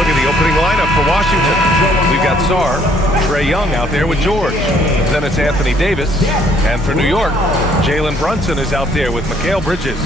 look at the opening lineup for Washington. We've got Sarr, Trae Young out there with George. Then it's Anthony Davis. And for New York, Jalen Brunson is out there with Mikal Bridges.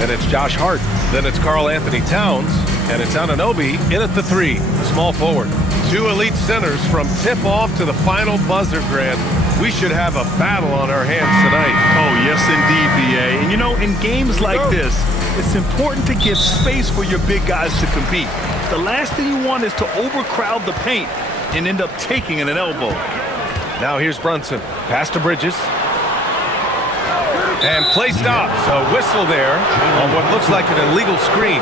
And it's Josh Hart. Then it's Karl Anthony Towns. And it's Anunoby in at the 3, the small forward. Two elite centers from tip-off to the final buzzer, Grant. We should have a battle on our hands tonight. Oh, yes, indeed, B.A. And, you know, in games like this, it's important to give space for your big guys to compete. The last thing you want is to overcrowd the paint and end up taking an elbow. Now here's Brunson. Pass to Bridges. And play stops. A whistle there on what looks like an illegal screen.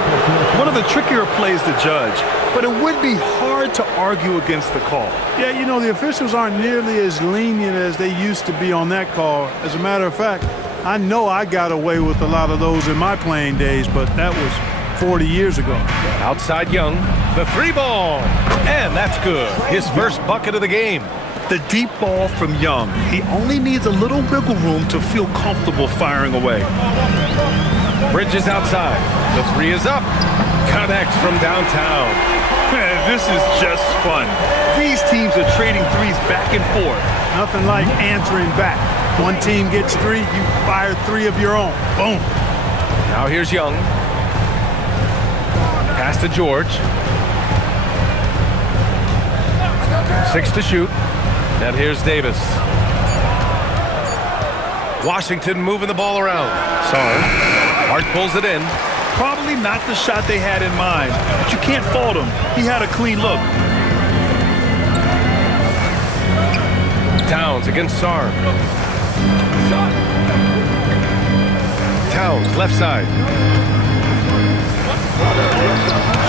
One of the trickier plays to judge, but it would be hard to argue against the call. Yeah, you know, the officials aren't nearly as lenient as they used to be on that call. As a matter of fact, I know I got away with a lot of those in my playing days, but that was 40 years ago. Outside Young, the 3-ball. And that's good. His first bucket of the game. The deep ball from Young. He only needs a little wiggle room to feel comfortable firing away. Bridges outside. The 3 is up. Connects from downtown. Man, this is just fun. These teams are trading threes back and forth. Nothing like answering back. One team gets 3, you fire 3 of your own. Boom. Now here's Young. Pass to George. 6 to shoot. And here's Davis. Washington moving the ball around. Sarr. Hart pulls it in. Probably not the shot they had in mind, but you can't fault him. He had a clean look. Towns against Sarr. Towns, left side.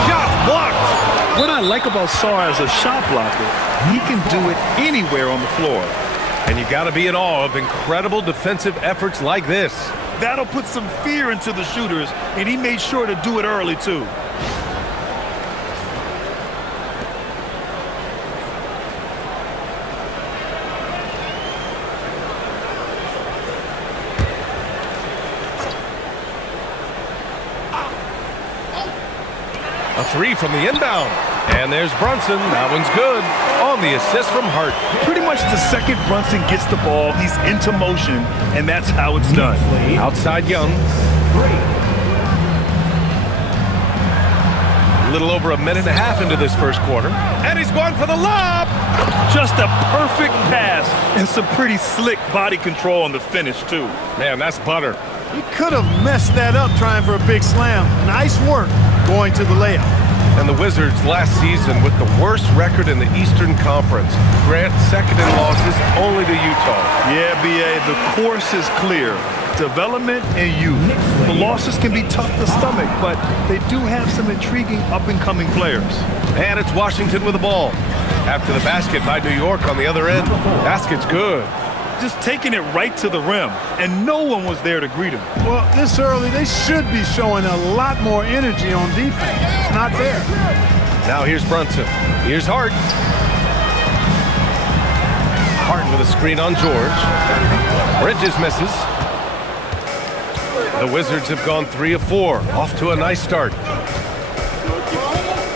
Shot blocked. What I like about Sarr as a shot blocker, he can do it anywhere on the floor. And you got to be in awe of incredible defensive efforts like this. That'll put some fear into the shooters, and he made sure to do it early, too. A 3 from the inbound. And there's Brunson. That one's good. On the assist from Hart. Pretty much the second Brunson gets the ball, he's into motion, and that's how it's done. Outside Young. A little over a minute and a half into this first quarter. And he's going for the lob. Just a perfect pass and some pretty slick body control on the finish, too. Man, that's butter. He could have messed that up trying for a big slam. Nice work going to the layup. And the Wizards last season with the worst record in the Eastern Conference. Grant, second in losses only to Utah. Yeah, B.A., the course is clear. Development and youth. The losses can be tough to stomach, but they do have some intriguing up-and-coming players. And it's Washington with the ball. After the basket by New York on the other end. Basket's good. Just taking it right to the rim, and no one was there to greet him. Well, this early, they should be showing a lot more energy on defense. It's not there. Now here's Brunson. Here's Hart. Hart with a screen on George. Bridges misses. The Wizards have gone 3 of 4. Off to a nice start.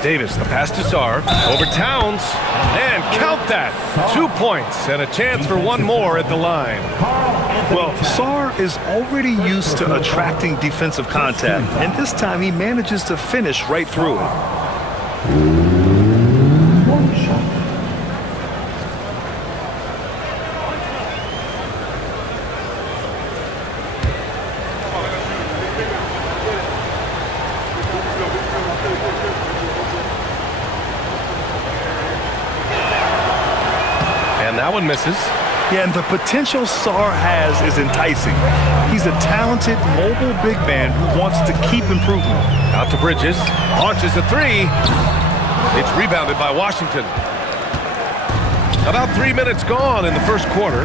Davis, the pass to Sarr. Over Towns. And count that. 2 points and a chance for one more at the line. Well, Sarr is already used to attracting defensive contact, and this time he manages to finish right through it. That one misses. Yeah, and the potential Sarr has is enticing. He's a talented, mobile big man who wants to keep improving. Out to Bridges. Launches a 3. It's rebounded by Washington. About 3 minutes gone in the first quarter.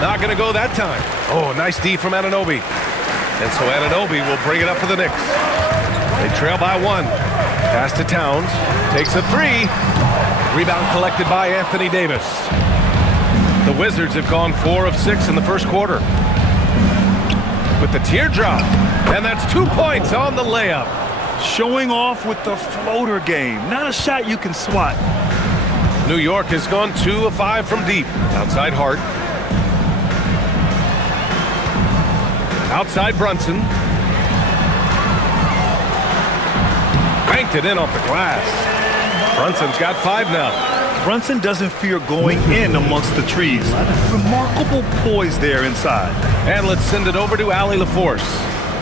Not going to go that time. Oh, nice D from Anunoby. And so Anunoby will bring it up for the Knicks. They trail by 1. Pass to Towns. Takes a 3. Rebound collected by Anthony Davis. The Wizards have gone 4 of 6 in the first quarter. With the teardrop. And that's 2 points on the layup. Showing off with the floater game. Not a shot you can swat. New York has gone 2 of 5 from deep. Outside Hart. Outside Brunson. Banked it in off the glass. Brunson's got 5 now. Brunson doesn't fear going in amongst the trees. Remarkable poise there inside. And let's send it over to Allie LaForce.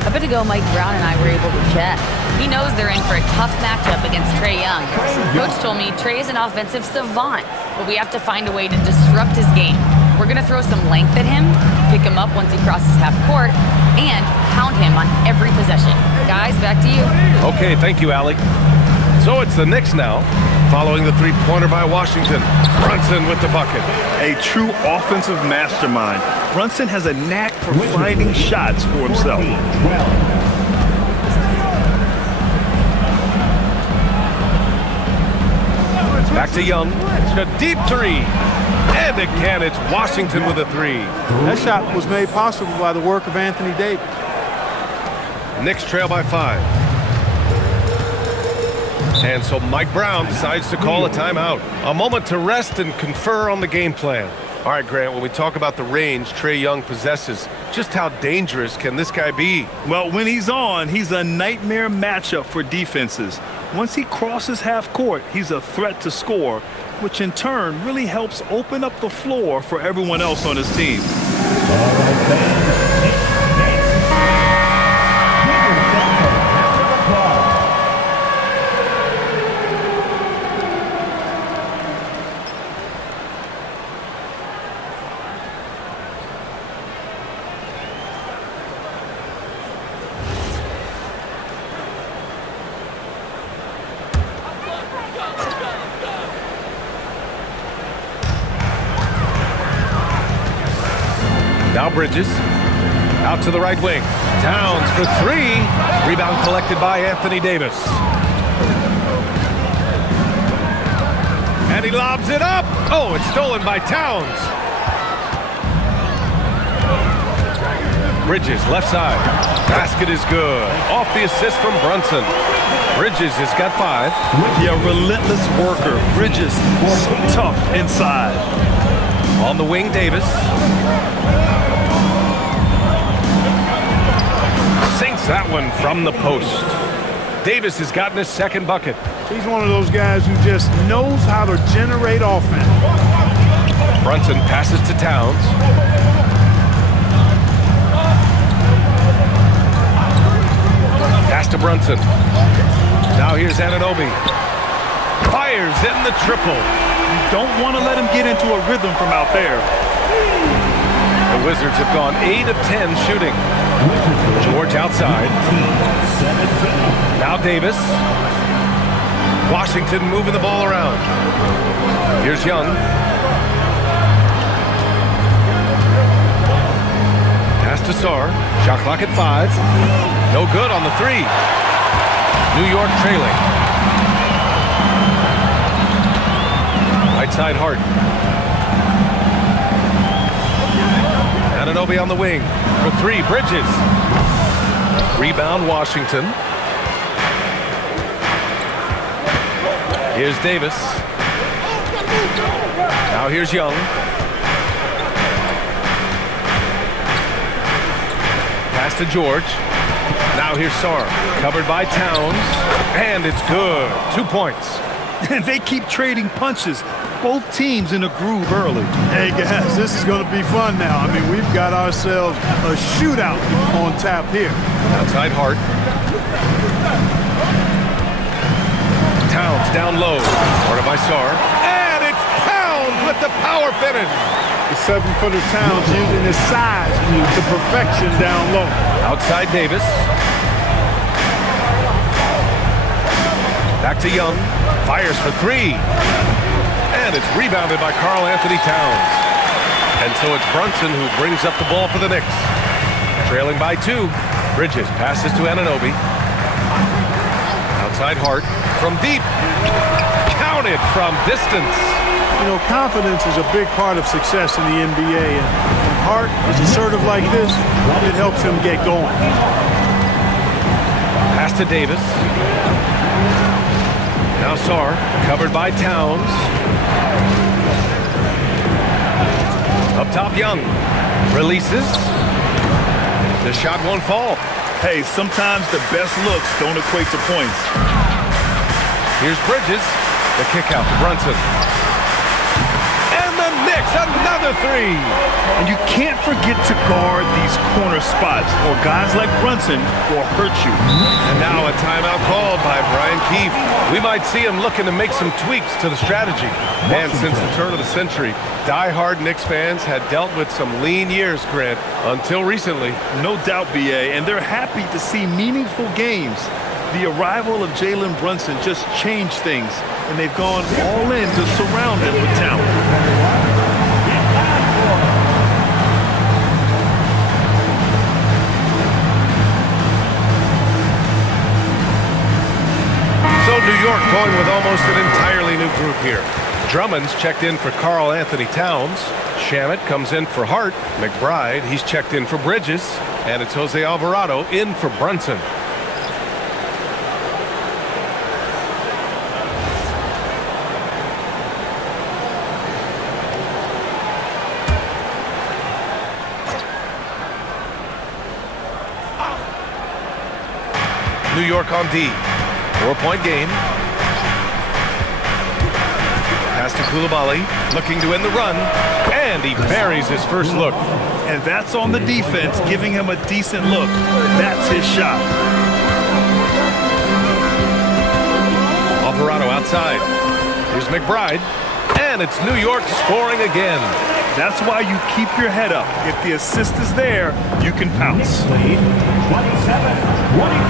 A bit ago, Mike Brown and I were able to chat. He knows they're in for a tough matchup against Trae Young. Coach told me Trae is an offensive savant, but we have to find a way to disrupt his game. We're going to throw some length at him, pick him up once he crosses half court, and hound him on every possession. Guys, back to you. Okay, thank you, Allie. So it's the Knicks now, following the three-pointer by Washington. Brunson with the bucket. A true offensive mastermind. Brunson has a knack for finding shots for himself. Back to Young. A deep three. And again, it's Washington with a 3. That shot was made possible by the work of Anthony Davis. Knicks trail by 5. And so Mike Brown decides to call a timeout. A moment to rest and confer on the game plan. All right, Grant, when we talk about the range Trae Young possesses, just how dangerous can this guy be? Well, when he's on, he's a nightmare matchup for defenses. Once he crosses half court, he's a threat to score, which in turn really helps open up the floor for everyone else on his team. Now Bridges. Out to the right wing. Towns for 3. Rebound collected by Anthony Davis. And he lobs it up. Oh, it's stolen by Towns. Bridges, left side. Basket is good. Off the assist from Brunson. Bridges has got 5. Yeah, relentless worker. Bridges, so tough inside. On the wing, Davis. Sinks that one from the post. Davis has gotten his second bucket. He's one of those guys who just knows how to generate offense. Brunson passes to Towns. Pass to Brunson. Now here's Anunoby. Fires in the triple. You don't want to let him get into a rhythm from out there. The Wizards have gone 8 of 10 shooting. George outside. Now Davis. Washington moving the ball around. Here's Young. Pass to Sarr. Shot clock at 5. No good on the 3. New York trailing. Right side Hart. Anunoby on the wing for 3. Bridges. Rebound Washington. Here's Davis. Now here's Young. Pass to George. Now here's Sarr. Covered by Towns. And it's good. 2 points. And they keep trading punches. Both teams in a groove early. Hey, guys, this is going to be fun now. I mean, we've got ourselves a shootout on tap here. Outside Hart. Towns down low. Ordered by Sarr. And it's Towns with the power finish. The 7-footer Towns using his size to perfection down low. Outside Davis. Back to Young. Fires for 3. And it's rebounded by Karl Anthony Towns. And so it's Brunson who brings up the ball for the Knicks. Trailing by 2. Bridges passes to Anunoby. Outside Hart. From deep. Counted from distance. You know, confidence is a big part of success in the NBA, and when Hart is assertive like this, it helps him get going. Pass to Davis. Now Sarr, covered by Towns. Up top, Young. Releases. The shot won't fall. Hey, sometimes the best looks don't equate to points. Here's Bridges. The kick out to Brunson. And the Knicks, another three. And you can't forget to guard these corner spots, or guys like Brunson will hurt you. And now a timeout called by Brian Keefe. We might see him looking to make some tweaks to the strategy. And since the turn of the century, die-hard Knicks fans had dealt with some lean years, Grant, until recently. No doubt, BA, and they're happy to see meaningful games. The arrival of Jalen Brunson just changed things, and they've gone all in to surround him with talent. So New York going with almost an entirely new group here. Drummond's checked in for Karl Anthony Towns. Shamet comes in for Hart. McBride, he's checked in for Bridges. And it's Jose Alvarado in for Brunson. New York on D. 4-point game. Pass to Coulibaly, looking to end the run, and he buries his first look. And that's on the defense, giving him a decent look. That's his shot. Alvarado outside. Here's McBride, and it's New York scoring again. That's why you keep your head up. If the assist is there, you can pounce.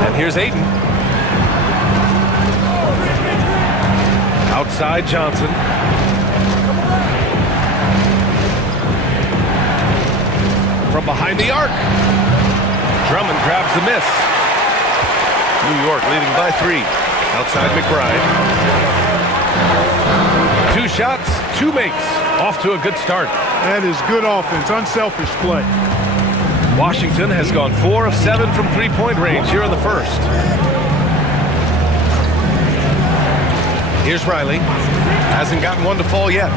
And here's Ayton. Outside Johnson. From behind the arc. Drummond grabs the miss. New York leading by 3. Outside McBride. 2 shots, 2 makes. Off to a good start. That is good offense, unselfish play. Washington has gone 4 of 7 from three-point range here in the first. Here's Riley. Hasn't gotten one to fall yet.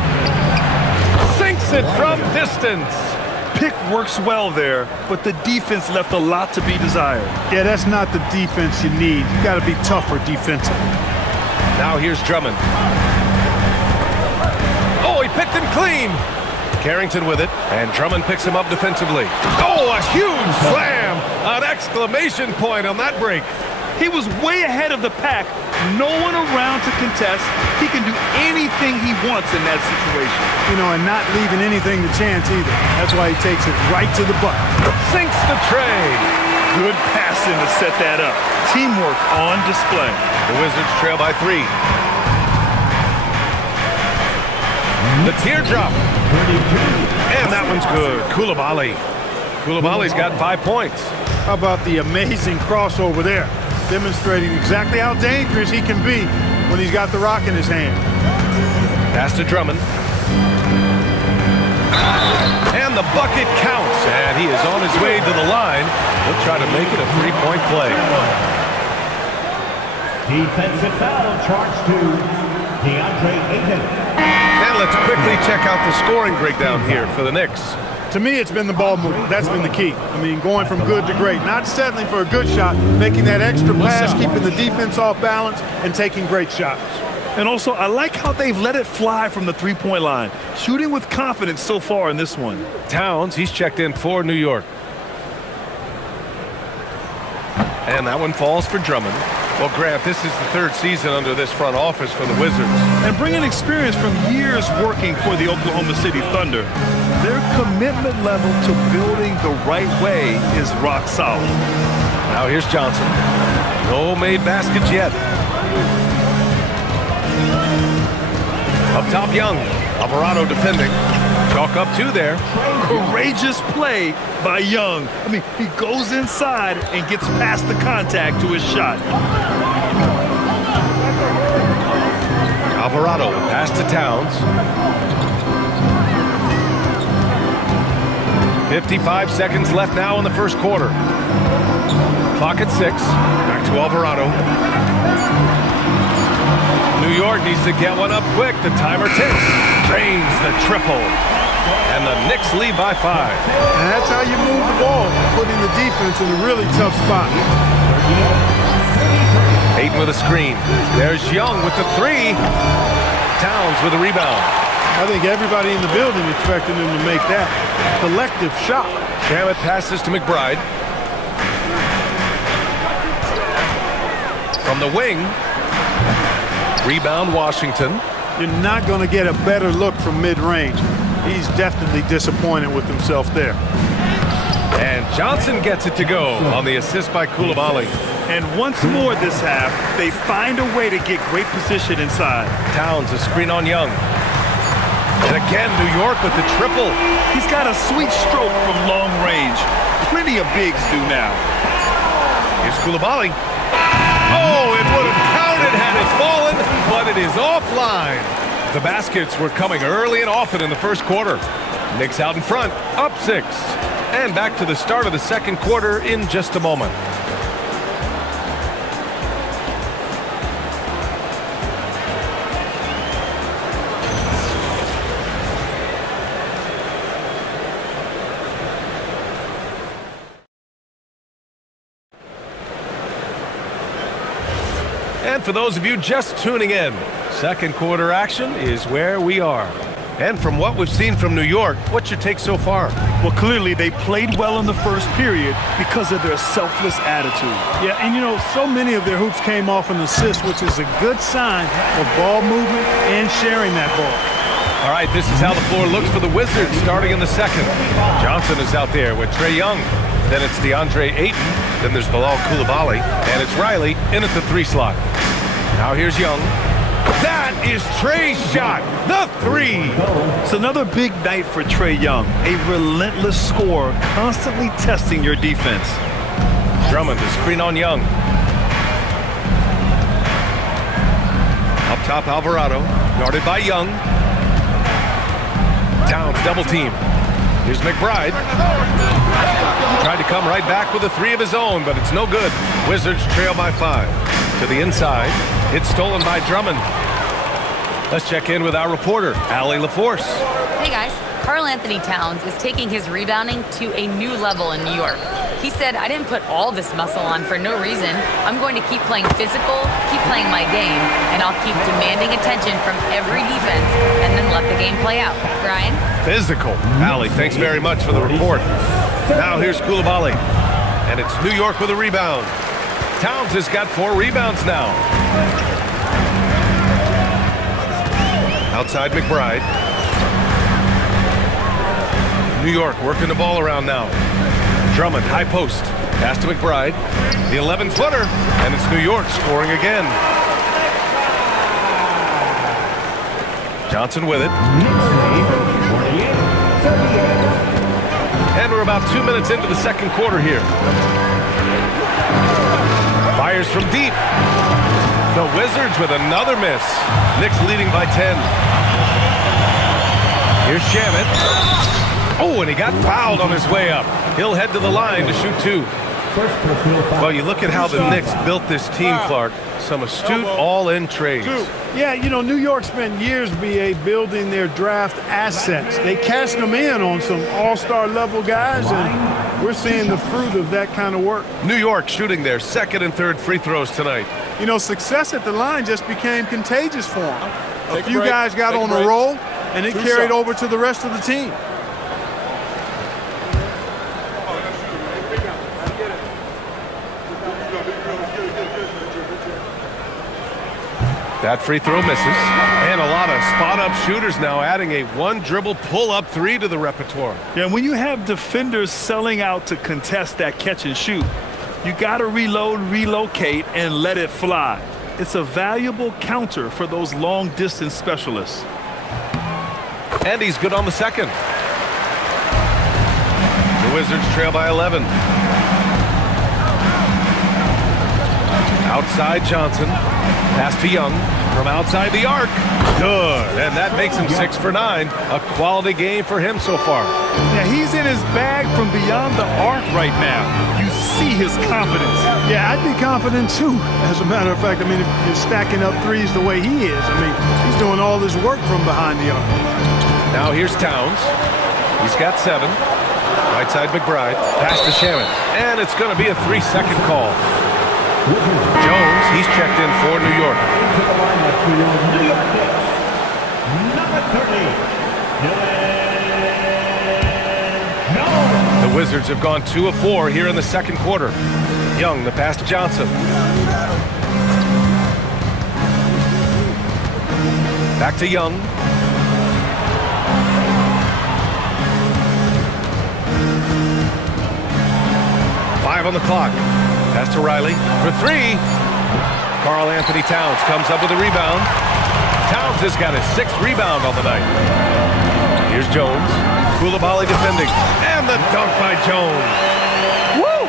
Sinks it from distance. Pick works well there, but the defense left a lot to be desired. Yeah, that's not the defense you need. You got to be tougher defensively. Now here's Drummond. Oh, he picked him clean. Carrington with it, and Drummond picks him up defensively. Oh, a huge slam! An exclamation point on that break. He was way ahead of the pack. No one around to contest. He can do anything he wants in that situation. You know, and not leaving anything to chance either. That's why he takes it right to the bucket. Sinks the tray. Good passing to set that up. Teamwork on display. The Wizards trail by 3. The teardrop. And that one's good. Coulibaly. Coulibaly's got 5 points. How about the amazing crossover there? Demonstrating exactly how dangerous he can be when he's got the rock in his hand. Pass to Drummond. And the bucket counts. And he is on his way to the line. He'll try to make it a 3-point play. Defensive foul charged to DeAndre Ayton. And let's quickly check out the scoring breakdown here for the Knicks. To me, it's been the ball movement. That's been the key. I mean, going from good to great. Not settling for a good shot, making that extra pass, keeping the defense off balance, and taking great shots. And also, I like how they've let it fly from the three-point line. Shooting with confidence so far in this one. Towns, he's checked in for New York. And that one falls for Drummond. Well, Grant, this is the 3rd season under this front office for the Wizards. And bringing experience from years working for the Oklahoma City Thunder, their commitment level to building the right way is rock solid. Now here's Johnson. No made baskets yet. Up top, Young. Alvarado defending. Chalk up 2 there. Courageous play by Young. I mean, he goes inside and gets past the contact to his shot. Alvarado, the pass to Towns. 55 seconds left now in the first quarter. Clock at 6. Back to Alvarado. New York needs to get one up quick. The timer ticks. Drains the triple. And the Knicks lead by 5. And that's how you move the ball, putting the defense in a really tough spot. Ayton with a screen. There's Young with the 3. Towns with a rebound. I think everybody in the building expected him to make that collective shot. Shamet passes to McBride. From the wing. Rebound Washington. You're not going to get a better look from mid-range. He's definitely disappointed with himself there. And Johnson gets it to go on the assist by Coulibaly. And once more this half, they find a way to get great position inside. Towns a screen on Young. And again, New York with the triple. He's got a sweet stroke from long range. Plenty of bigs do now. Here's Coulibaly. Oh, it would have counted had it fallen, but it is offline. The baskets were coming early and often in the first quarter. Knicks out in front, up 6. And back to the start of the second quarter in just a moment. And for those of you just tuning in, second quarter action is where we are. And from what we've seen from New York, what's your take so far? Well, clearly they played well in the first period because of their selfless attitude. Yeah, and you know, so many of their hoops came off an assist, which is a good sign of ball movement and sharing that ball. All right, this is how the floor looks for the Wizards starting in the second. Johnson is out there with Trae Young. Then it's DeAndre Ayton. Then there's Bilal Coulibaly. And it's Riley in at the 3 slot. Now here's Young. That is Trae's shot. The 3. It's another big night for Trae Young. A relentless scorer, constantly testing your defense. Drummond to screen on Young. Up top, Alvarado. Guarded by Young. Towns double team. Here's McBride. Tried to come right back with a 3 of his own, but it's no good. Wizards trail by 5. To the inside. It's stolen by Drummond. Let's check in with our reporter, Allie LaForce. Hey guys, Karl Anthony Towns is taking his rebounding to a new level in New York. He said, I didn't put all this muscle on for no reason. I'm going to keep playing physical, keep playing my game, and I'll keep demanding attention from every defense and then let the game play out. Brian? Physical. Allie, thanks very much for the report. Now here's Coulibaly. And it's New York with a rebound. Towns has got 4 rebounds now. Outside McBride. New York working the ball around now. Drummond, high post. Pass to McBride. The 11-footer. And it's New York scoring again. Johnson with it. And we're about 2 minutes into the second quarter here. Fires from deep. The Wizards with another miss. Knicks leading by 10. Here's Shamet. Oh, and he got fouled on his way up. He'll head to the line to shoot 2. Well, you look at how the Knicks built this team, Clark. Some astute all-in trades. Yeah, you know, New York spent years, BA, building their draft assets. They cashed them in on some all-star level guys, and we're seeing the fruit of that kind of work. New York shooting their second and third free throws tonight. You know, success at the line just became contagious for them. A few guys got on a roll, and it carried over to the rest of the team. That free throw misses. And a lot of spot-up shooters now adding a one-dribble pull-up 3 to the repertoire. Yeah, when you have defenders selling out to contest that catch and shoot, you got to reload, relocate, and let it fly. It's a valuable counter for those long-distance specialists. And he's good on the second. The Wizards trail by 11. Outside Johnson. Pass to Young from outside the arc. Good. And that makes him 6 for 9. A quality game for him so far. Yeah, he's in his bag from beyond the arc right now. You see his confidence. Yeah, I'd be confident too. As a matter of fact, I mean, if you're stacking up threes the way he is, I mean, he's doing all this work from behind the arc. Now here's Towns. He's got 7. Right side McBride. Pass to Shannon. And it's going to be a 3-second call. Jones, he's checked in for New York. Into the lineup for your New York Knicks, number 30, Dylan Jones. The Wizards have gone 2 of 4 here in the second quarter. Young, the pass to Johnson. Back to Young. Five on the clock. Pass to Riley for 3. Karl Anthony Towns comes up with a rebound. Towns has got his 6th rebound on the night. Here's Jones. Koulibaly defending. And the dunk by Jones. Woo!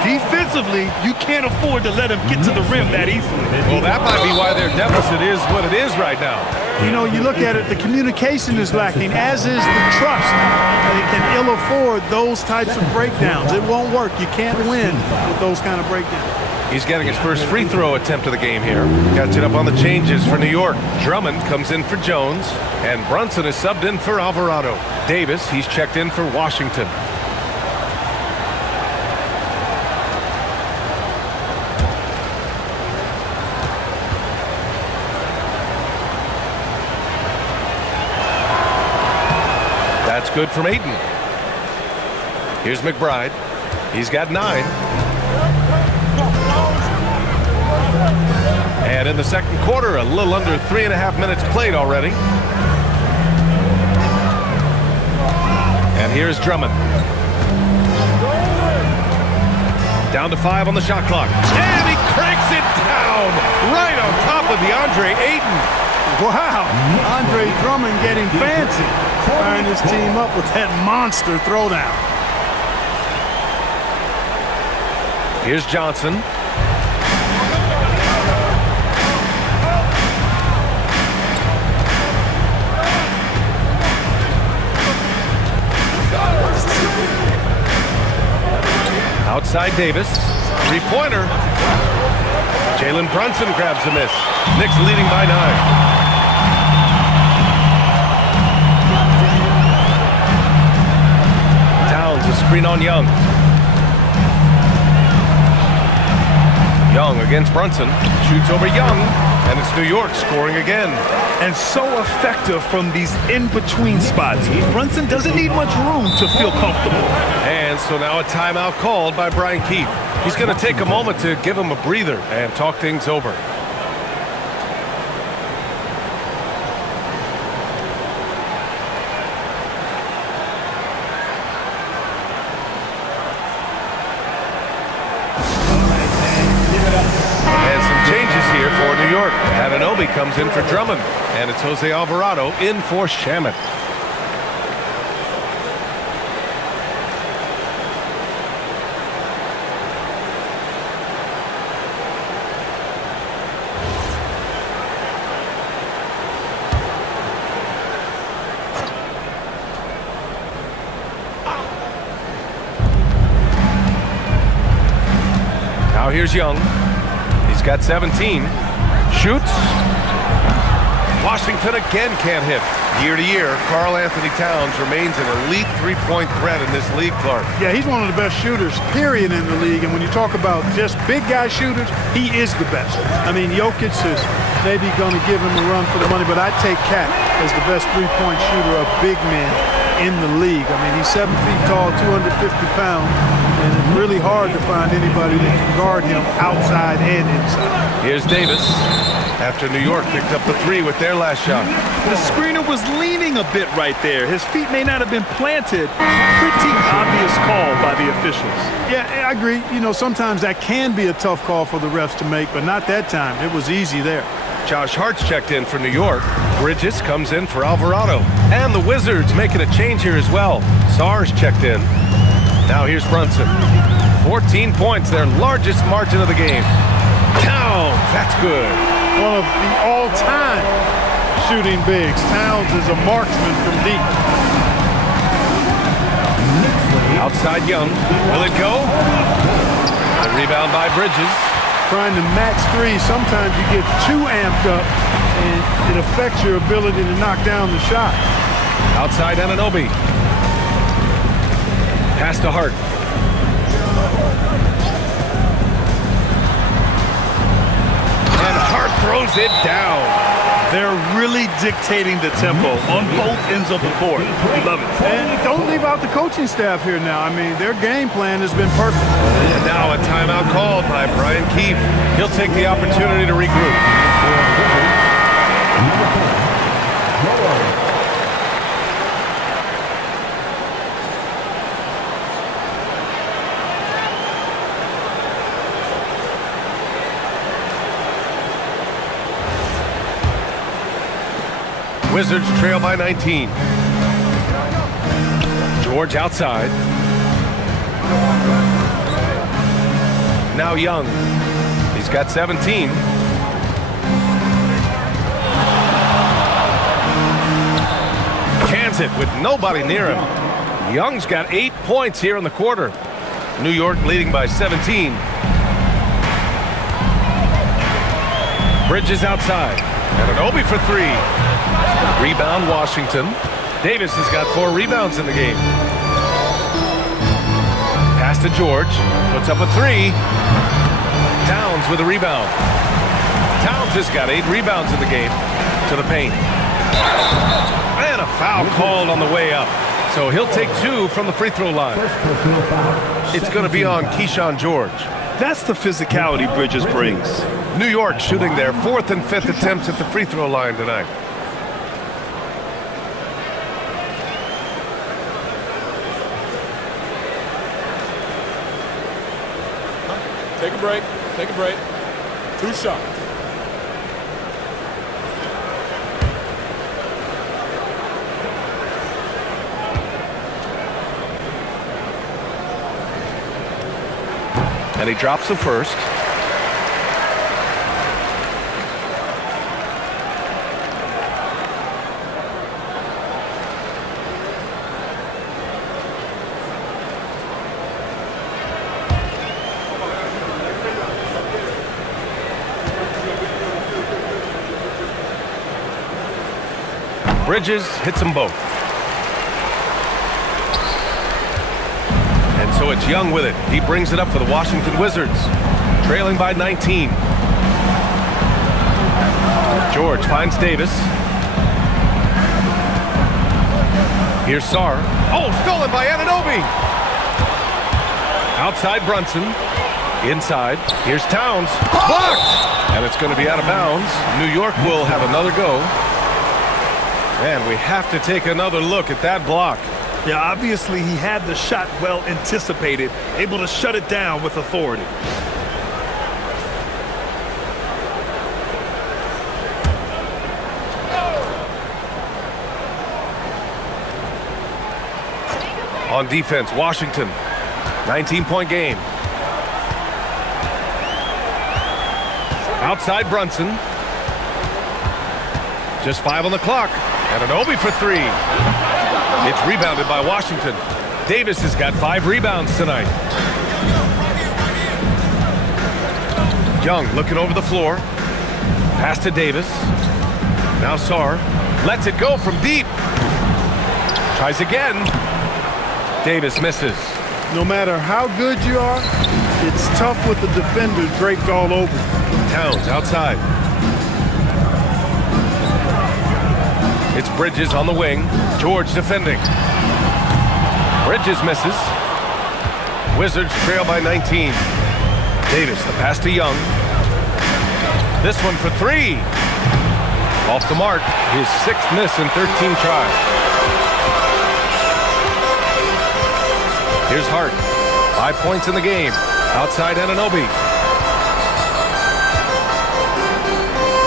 Defensively, you can't afford to let him get to the rim that easily. Well, that might be why their deficit is what it is right now. You know, you look at it, the communication is lacking, as is the trust. They can ill afford those types of breakdowns. It won't work. You can't win with those kind of breakdowns. He's getting his first free throw attempt of the game here. Catching up on the changes for New York. Drummond comes in for Jones, and Brunson is subbed in for Alvarado. Davis, he's checked in for Washington. That's good from Ayton. Here's McBride. He's got 9. And in the second quarter, a little under 3.5 minutes played already. And here's Drummond. Down to 5 on the shot clock. And he cranks it down right on top of DeAndre Ayton. Wow, Andre Drummond getting fancy, firing his team up with that monster throwdown. Here's Johnson. Outside Davis. 3-pointer. Jalen Brunson grabs a miss. Knicks leading by 9. A screen on Young. Young against Brunson. Shoots over Young. And it's New York scoring again. And so effective from these in-between spots. Brunson doesn't need much room to feel comfortable. And so now a timeout called by Brian Keefe. He's going to take a moment to give him a breather and talk things over. For New York, Anunoby comes in for Drummond, and it's Jose Alvarado in for Shamet. Now here's Young. He's got 17. Shoots. Washington again can't hit. Year to year, Karl Anthony Towns remains an elite three-point threat in this league, Clark. Yeah, he's one of the best shooters, period, in the league. And when you talk about just big guy shooters, he is the best. I mean, Jokic is maybe going to give him a run for the money, but I take Cat as the best three-point shooter of big men in the league. I mean, he's 7 feet tall, 250 pounds, and it's really hard to find anybody that can guard him outside and inside. Here's Davis after New York picked up the 3 with their last shot. The screener was leaning a bit right there. His feet may not have been planted. Pretty obvious call by the officials. Yeah, I agree. You know, sometimes that can be a tough call for the refs to make, but not that time. It was easy there. Josh Hart's checked in for New York. Bridges comes in for Alvarado. And the Wizards making a change here as well. Sarr's checked in. Now here's Brunson. 14 points, their largest margin of the game. Towns, that's good. one of the all-time shooting bigs. Towns is a marksman from deep. Outside Young. Will it go? The rebound by Bridges. Trying to match three, sometimes you get too amped up and it affects your ability to knock down the shot. Outside Anunoby. Pass to Hart. And Hart throws it down. They're really dictating the tempo on both ends of the court. We love it. And don't leave out the coaching staff here now. I mean, their game plan has been perfect. And now a timeout called by Brian Keefe. He'll take the opportunity to regroup. Wizards trail by 19. George outside. Now Young. He's got 17. Cans it with nobody near him. Young's got 8 points here in the quarter. New York leading by 17. Bridges outside. Anunoby for three. Rebound Washington. Davis has got 4 rebounds in the game. Pass to George. Puts up a 3. Towns with a rebound. Towns has got 8 rebounds in the game. To the paint. And a foul called on the way up. So he'll take 2 from the free throw line. It's going to be on Keyshawn George. That's the physicality Bridges brings. New York shooting their 4th and 5th attempts at the free throw line tonight. Take a break. Take a break. 2 shots. And he drops the first. Bridges hits them both. And so it's Young with it. He brings it up for the Washington Wizards, trailing by 19. George finds Davis. Here's Sarr. Oh, stolen by Anunoby. Outside Brunson. Inside. Here's Towns. Blocked! And it's going to be out of bounds. New York will have another go. And we have to take another look at that block. Yeah, obviously he had the shot well anticipated, able to shut it down with authority. On defense, Washington, 19-point game. Outside Brunson. Just 5 on the clock. Anunoby for 3. It's rebounded by Washington. Davis has got 5 rebounds tonight. Young looking over the floor. Pass to Davis. Now Sarr lets it go from deep. Tries again. Davis misses. No matter how good you are, it's tough with the defenders draped all over. Towns outside. It's Bridges on the wing. George defending. Bridges misses. Wizards trail by 19. Davis, the pass to Young. This one for 3. Off the mark. His 6th miss in 13 tries. Here's Hart. 5 points in the game. Outside Anunoby.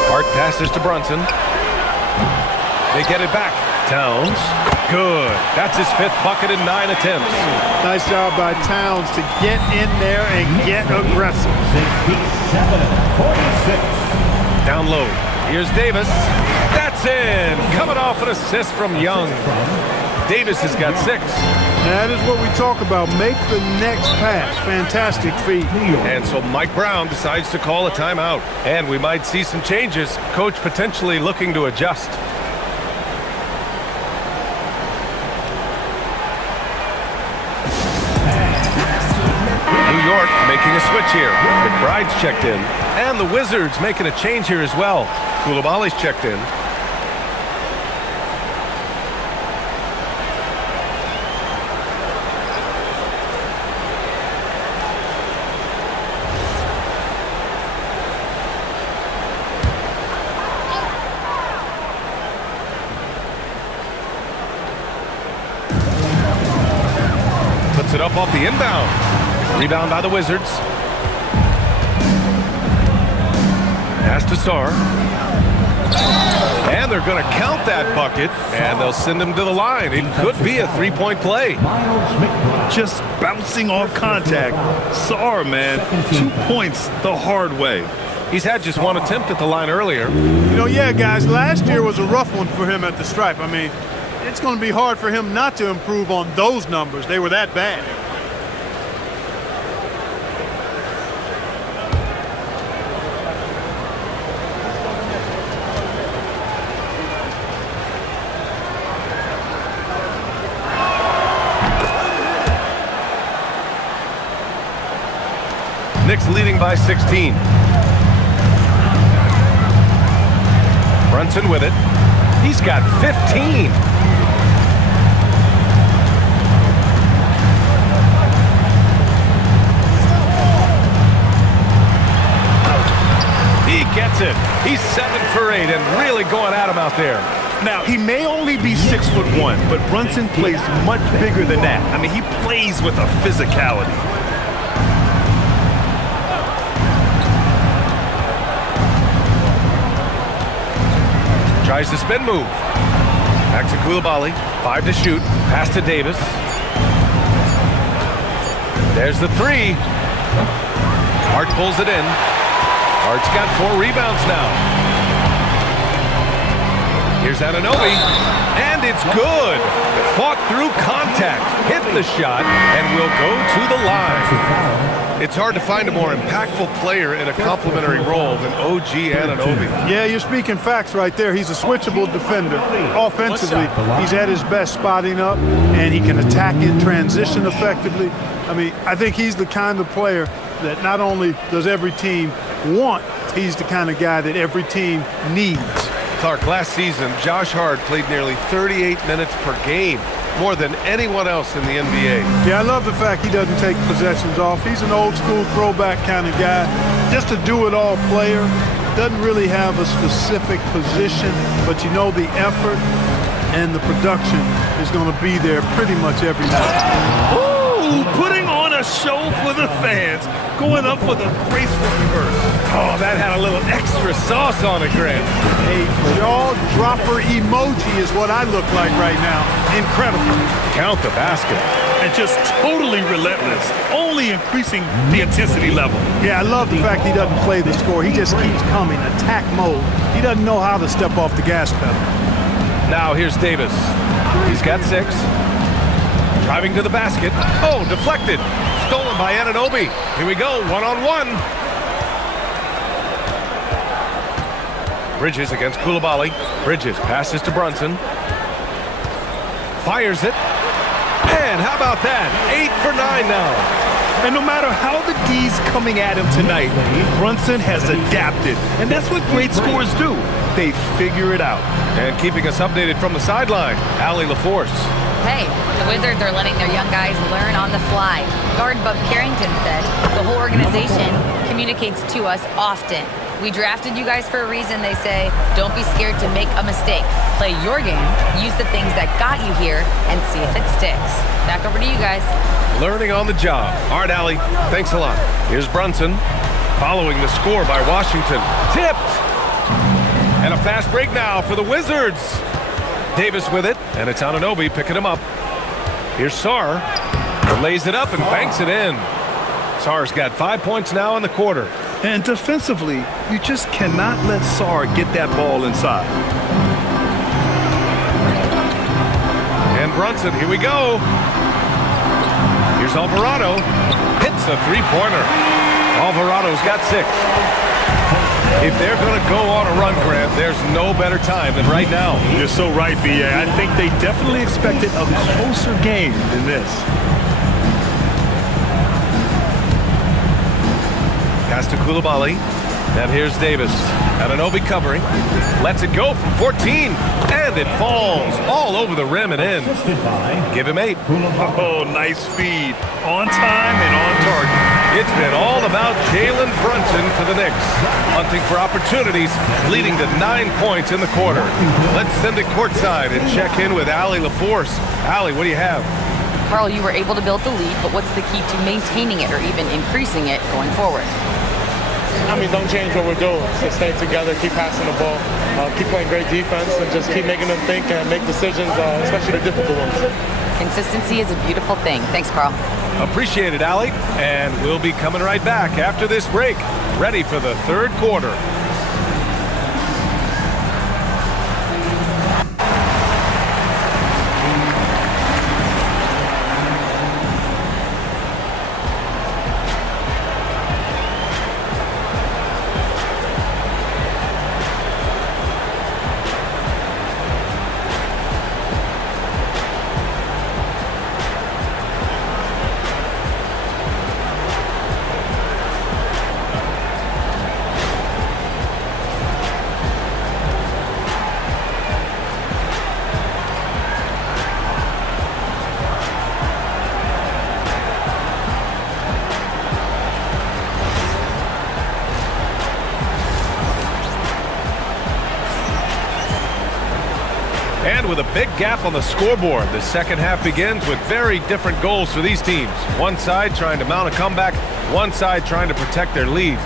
Hart passes to Brunson. They get it back. Towns. Good. That's his 5th bucket in 9 attempts. Nice job by Towns to get in there and get aggressive. 67-46. Down low. Here's Davis. That's in. Coming off an assist from Young. Davis has got 6. That is what we talk about. Make the next pass. Fantastic feat. And so Mike Brown decides to call a timeout. And we might see some changes. Coach potentially looking to adjust. New York making a switch here. McBride's checked in. And the Wizards making a change here as well. Koulibaly's checked in. Puts it up off the inbound. Rebound by the Wizards. Pass to Sarr. And they're going to count that bucket, and they'll send him to the line. It could be a 3-point play. Just bouncing off contact. Sarr, man, 2 points the hard way. He's had just one attempt at the line earlier. You know, yeah, guys, last year was a rough one for him at the stripe. I mean, it's going to be hard for him not to improve on those numbers. They were that bad. Knicks leading by 16. Brunson with it. He's got 15. He gets it. He's 7 for 8 and really going at him out there. Now, he may only be 6'1", but Brunson plays much bigger than that. I mean, he plays with a physicality. Tries the spin move. Back to Koulibaly. 5 to shoot. Pass to Davis. There's the 3. Hart pulls it in. Hart's got 4 rebounds now. Here's Anunoby. And it's good. Fought through contact. Hit the shot and will go to the line. It's hard to find a more impactful player in a complementary role than OG Anunoby. Yeah, you're speaking facts right there. He's a switchable defender. Offensively, he's at his best spotting up, and he can attack in transition effectively. I mean, I think he's the kind of player that not only does every team want, he's the kind of guy that every team needs. Clark, last season, Josh Hart played nearly 38 minutes per game, more than anyone else in the NBA. Yeah, I love the fact he doesn't take possessions off. He's an old-school throwback kind of guy. Just a do-it-all player. Doesn't really have a specific position, but you know the effort and the production is going to be there pretty much every night. Ooh, putting on a show for the fans. Going up for the graceful reverse. Oh, that had a little extra sauce on it, Grant. A jaw-dropper emoji is what I look like right now. Incredible. Count the basket. And just totally relentless, only increasing the intensity level. Yeah, I love the fact he doesn't play the score. He just keeps coming, attack mode. He doesn't know how to step off the gas pedal. Now here's Davis. He's got 6. Driving to the basket. Oh, deflected. Stolen by Anunoby. Here we go, one-on-one. Bridges against Koulibaly. Bridges passes to Brunson. Fires it. And how about that? 8 for 9 now. And no matter how the D's coming at him tonight, Brunson has adapted. And that's what great scorers do. They figure it out. And keeping us updated from the sideline, Allie LaForce. Hey, the Wizards are letting their young guys learn on the fly. Guard Bub Carrington said the whole organization communicates to us often. We drafted you guys for a reason, they say. Don't be scared to make a mistake. Play your game, use the things that got you here, and see if it sticks. Back over to you guys. Learning on the job. All right, Allie, thanks a lot. Here's Brunson, following the score by Washington. Tipped! And a fast break now for the Wizards. Davis with it, and it's Anunoby picking him up. Here's Sarr, lays it up and banks it in. Sarr's got 5 points now in the quarter. And defensively, you just cannot let Sarr get that ball inside. And Brunson, here we go. Here's Alvarado. Hits a three-pointer. Alvarado's got 6. If they're going to go on a run, Grant, there's no better time than right now. You're so right, B.A. I think they definitely expected a closer game than this. Pass to Coulibaly. And here's Davis. Anunoby covering. Lets it go from 14. And it falls all over the rim and in. Give him 8. Oh, nice feed. On time and on target. It's been all about Jalen Brunson for the Knicks. Hunting for opportunities, leading to 9 points in the quarter. Let's send it courtside and check in with Allie LaForce. Allie, what do you have? Carl, you were able to build the lead, but what's the key to maintaining it or even increasing it going forward? I mean, don't change what we're doing. Just stay together, keep passing the ball, keep playing great defense, and just keep making them think and make decisions, especially the difficult ones. Consistency is a beautiful thing. Thanks, Carl. Appreciate it, Allie. And we'll be coming right back after this break, ready for the third quarter. And with a big gap on the scoreboard, the second half begins with very different goals for these teams. One side trying to mount a comeback, one side trying to protect their lead.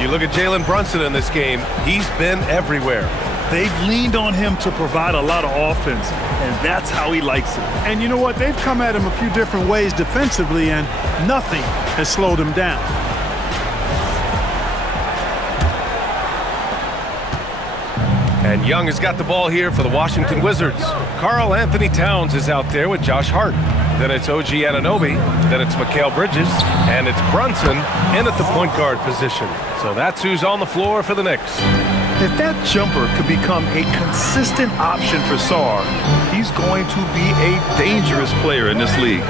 You look at Jalen Brunson in this game, he's been everywhere. They've leaned on him to provide a lot of offense, and that's how he likes it. And you know what? They've come at him a few different ways defensively, and nothing has slowed him down. And Young has got the ball here for the Washington Wizards. Karl Anthony Towns is out there with Josh Hart. Then it's OG Anunoby. Then it's Mikal Bridges. And it's Brunson in at the point guard position. So that's who's on the floor for the Knicks. If that jumper could become a consistent option for Sarr, he's going to be a dangerous player in this league.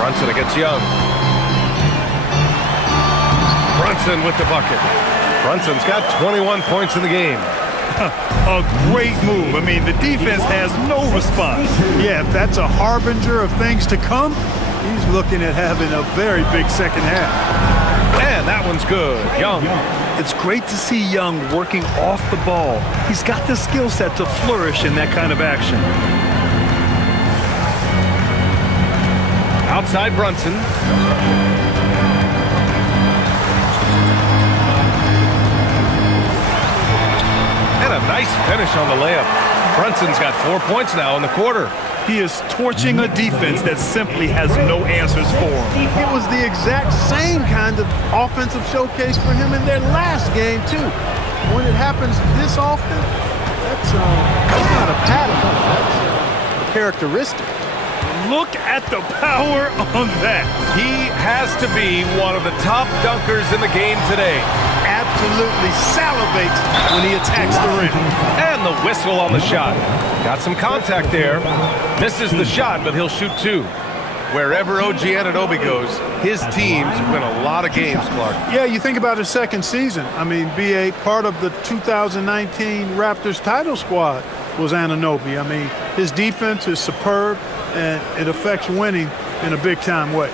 Brunson against Young. Brunson with the bucket. Brunson's got 21 points in the game. A great move. I mean, the defense has no response. Yeah, if that's a harbinger of things to come, he's looking at having a very big second half. And that one's good. Young. It's great to see Young working off the ball. He's got the skill set to flourish in that kind of action. Outside Brunson. And a nice finish on the layup. Brunson's got 4 points now in the quarter. He is torching a defense that simply has no answers for him. It was the exact same kind of offensive showcase for him in their last game, too. When it happens this often, that's not a pattern. That's a characteristic. Look at the power on that. He has to be one of the top dunkers in the game today. Absolutely salivates when he attacks the rim. And the whistle on the shot. Got some contact there. Misses the shot, but he'll shoot 2. Wherever OG Anunoby goes, his teams win a lot of games, Clark. Yeah, you think about his second season. I mean, BA, part of the 2019 Raptors title squad was Anunoby. I mean, his defense is superb, and it affects winning in a big-time way.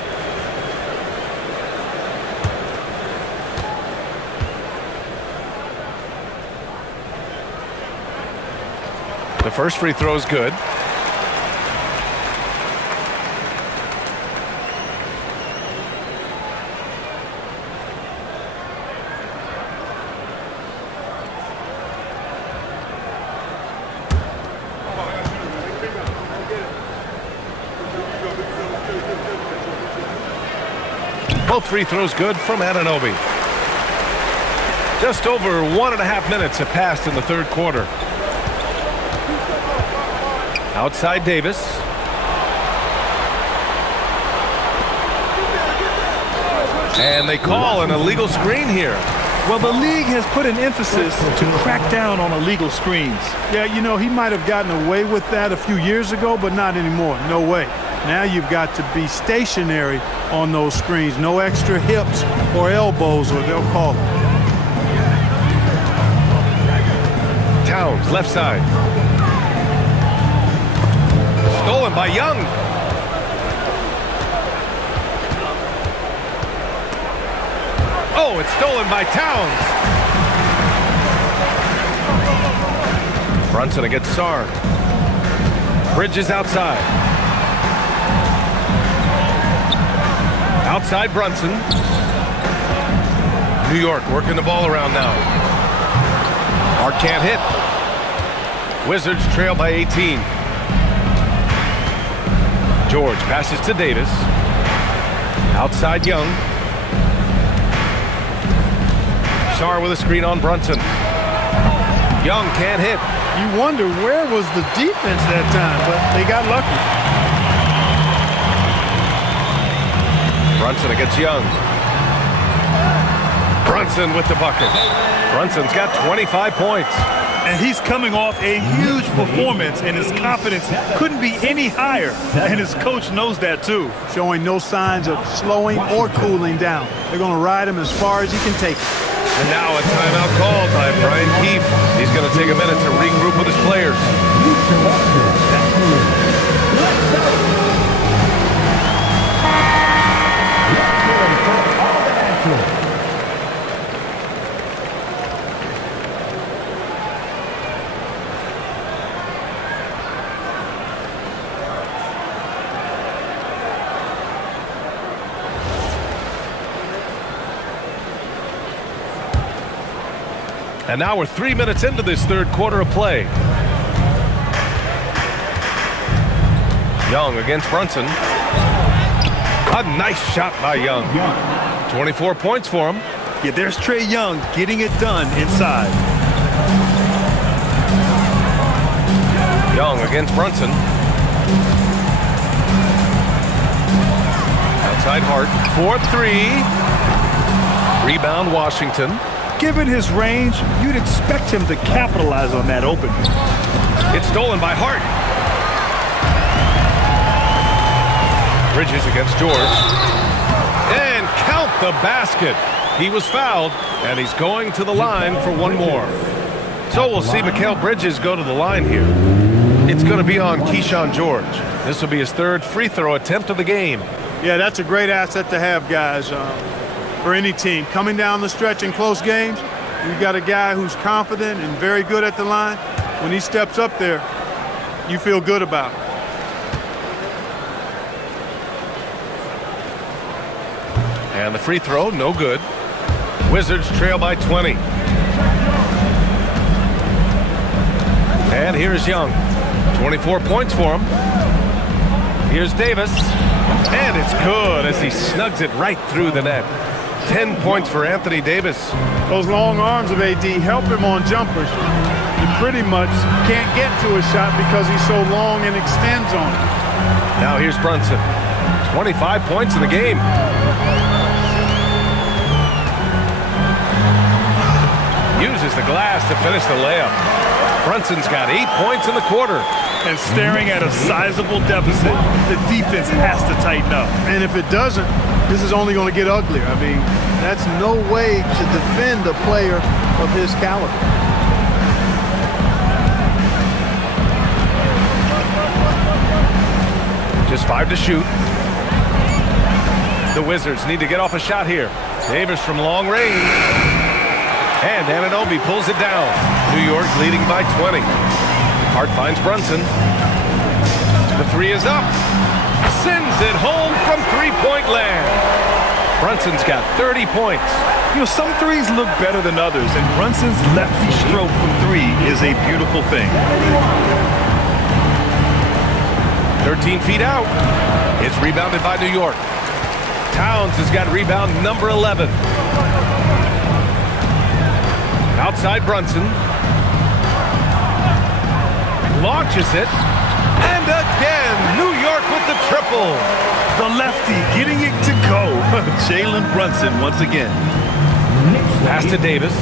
The first free throw is good. Both free throws good from Anunoby. Just over 1.5 minutes have passed in the third quarter. Outside Davis. And they call an illegal screen here. Well, the league has put an emphasis to crack down on illegal screens. Yeah, you know, he might have gotten away with that a few years ago, but not anymore. No way. Now you've got to be stationary on those screens. No extra hips or elbows, or they'll call it. Towns, left side. Stolen by Young. Oh, it's stolen by Towns. Brunson against Sarr. Bridges outside. Outside Brunson. New York working the ball around now. Hart can't hit. Wizards trail by 18. George passes to Davis. Outside Young. Sarr with a screen on Brunson. Young can't hit. You wonder where was the defense that time, but they got lucky. Brunson against Young. Brunson with the bucket. Brunson's got 25 points. And he's coming off a huge performance, and his confidence couldn't be any higher. And his coach knows that too. Showing no signs of slowing or cooling down. They're going to ride him as far as he can take it. And now a timeout called by Brian Keefe. He's going to take a minute to regroup with his players. And now we're 3 minutes into this third quarter of play. Young against Brunson. A nice shot by Young. 24 points for him. Yeah, there's Trae Young getting it done inside. Young against Brunson. Outside Hart. 4-3. Rebound Washington. Given his range, you'd expect him to capitalize on that opening. It's stolen by Hart. Bridges against George. And count the basket. He was fouled, and he's going to the line for one more. So we'll see Mikal Bridges go to the line here. It's going to be on Keyshawn George. This will be his third free throw attempt of the game. Yeah, that's a great asset to have, guys, for any team. Coming down the stretch in close games, you've got a guy who's confident and very good at the line. When he steps up there, you feel good about it. And the free throw, no good. Wizards trail by 20. And here's Young. 24 points for him. Here's Davis. And it's good as he snugs it right through the net. 10 points for Anthony Davis. Those long arms of AD help him on jumpers. He pretty much can't get to a shot because he's so long and extends on it. Now here's Brunson. 25 points in the game. Uses the glass to finish the layup. Brunson's got 8 points in the quarter. And staring at a sizable deficit, the defense has to tighten up. And if it doesn't, this is only going to get uglier. I mean, that's no way to defend a player of his caliber. Just 5 to shoot. The Wizards need to get off a shot here. Davis from long range. And Anunoby pulls it down. New York leading by 20. Hart finds Brunson. The three is up. Sends it home from three-point land. Brunson's got 30 points. You know, some threes look better than others, and Brunson's lefty stroke from three is a beautiful thing. 13 feet out. It's rebounded by New York. Towns has got rebound number 11. Outside Brunson. Launches it. And again, New York with the triple. The lefty getting it to go. Jalen Brunson once again. Pass to Davis.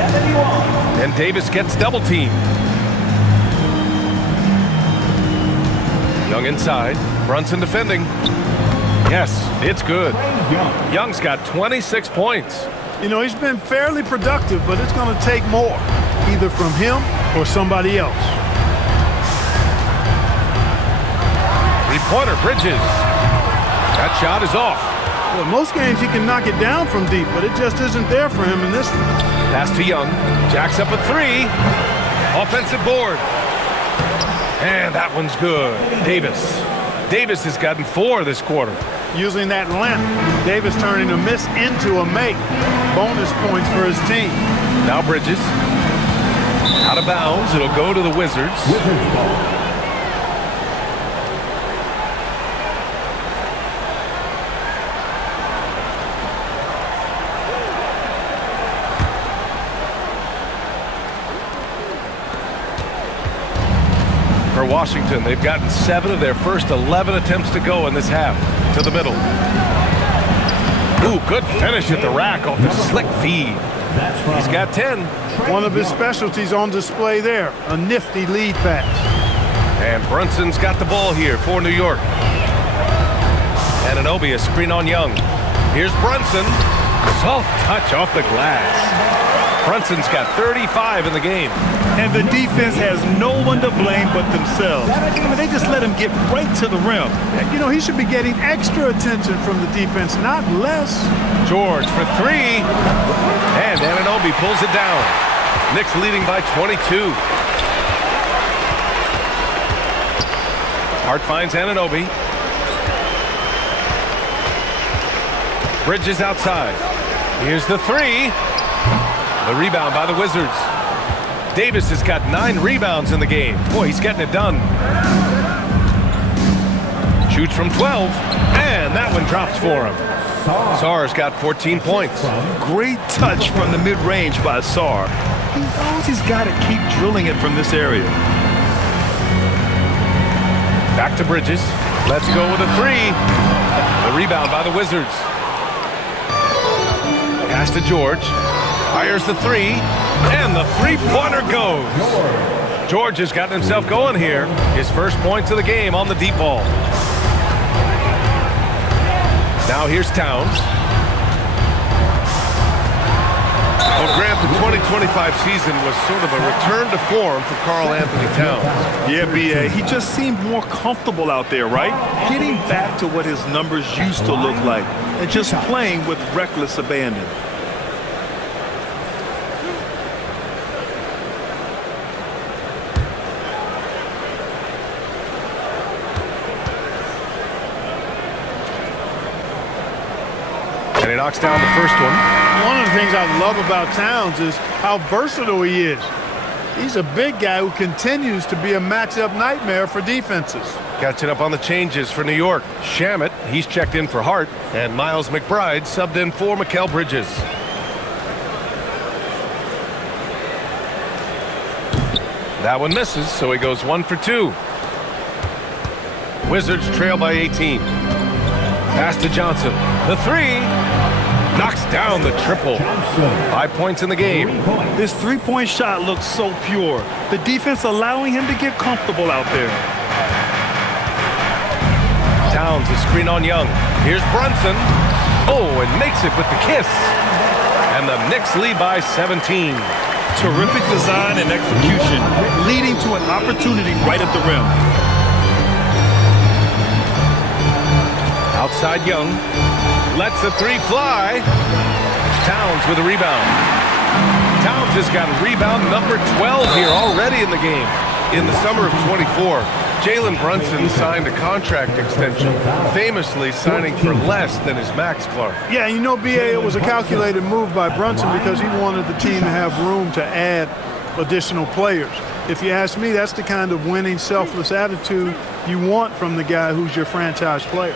97-71. And Davis gets double teamed. Young inside. Brunson defending. Yes, it's good. Young's got 26 points. You know, he's been fairly productive, but it's going to take more, either from him or somebody else. Three-pointer, Bridges. That shot is off. Well, most games he can knock it down from deep, but it just isn't there for him in this one. Pass to Young. Jacks up a three. Offensive board. And that one's good. Davis has gotten 4 this quarter. Using that length, Davis turning a miss into a make. Bonus points for his team. Now Bridges. Out of bounds. It'll go to the Wizards. Wizards ball. For Washington, they've gotten 7 of their first 11 attempts to go in this half. To the middle. Ooh, good finish at the rack off the slick feed. He's got 10. One of his specialties on display there. A nifty lead pass. And Brunson's got the ball here for New York. Anunoby, a screen on Young. Here's Brunson. Soft touch off the glass. Brunson's got 35 in the game. And the defense has no one to blame but themselves. I mean, they just let him get right to the rim. You know, he should be getting extra attention from the defense, not less. George for 3. And Anunoby pulls it down. Knicks leading by 22. Hart finds Anunoby. Bridges outside. Here's the 3. The rebound by the Wizards. Davis has got 9 rebounds in the game. Boy, he's getting it done. Shoots from 12, and that one drops for him. Sarr's got 14 points. Great touch from the mid-range by Sarr. He knows he's got to keep drilling it from this area. Back to Bridges. Let's go with a 3. The rebound by the Wizards. Pass to George. Fires the 3. And the three-pointer goes. George has gotten himself going here. His first points of the game on the deep ball. Now here's Towns. Well, Grant, the 2025 season was sort of a return to form for Karl Anthony Towns. Yeah, B.A. He just seemed more comfortable out there, right? Getting back to what his numbers used to look like and just playing with reckless abandon. And he knocks down the first one. One of the things I love about Towns is how versatile he is. He's a big guy who continues to be a matchup nightmare for defenses. Catching up on the changes for New York. Shamet, he's checked in for Hart. And Miles McBride subbed in for Mikal Bridges. That one misses, so he goes 1 for 2. Wizards trail by 18. Pass to Johnson. The 3. Knocks down the triple. 5 points in the game. This three-point shot looks so pure. The defense allowing him to get comfortable out there. Towns, a screen on Young. Here's Brunson. Oh, and makes it with the kiss. And the Knicks lead by 17. Terrific design and execution, leading to an opportunity right at the rim. Outside Young. Lets the 3 fly. Towns with a rebound. Towns has got rebound number 12 here already in the game. In the summer of 24, Jalen Brunson signed a contract extension, famously signing for less than his max, Clark. Yeah, you know, B.A., it was a calculated move by Brunson because he wanted the team to have room to add additional players. If you ask me, that's the kind of winning, selfless attitude you want from the guy who's your franchise player.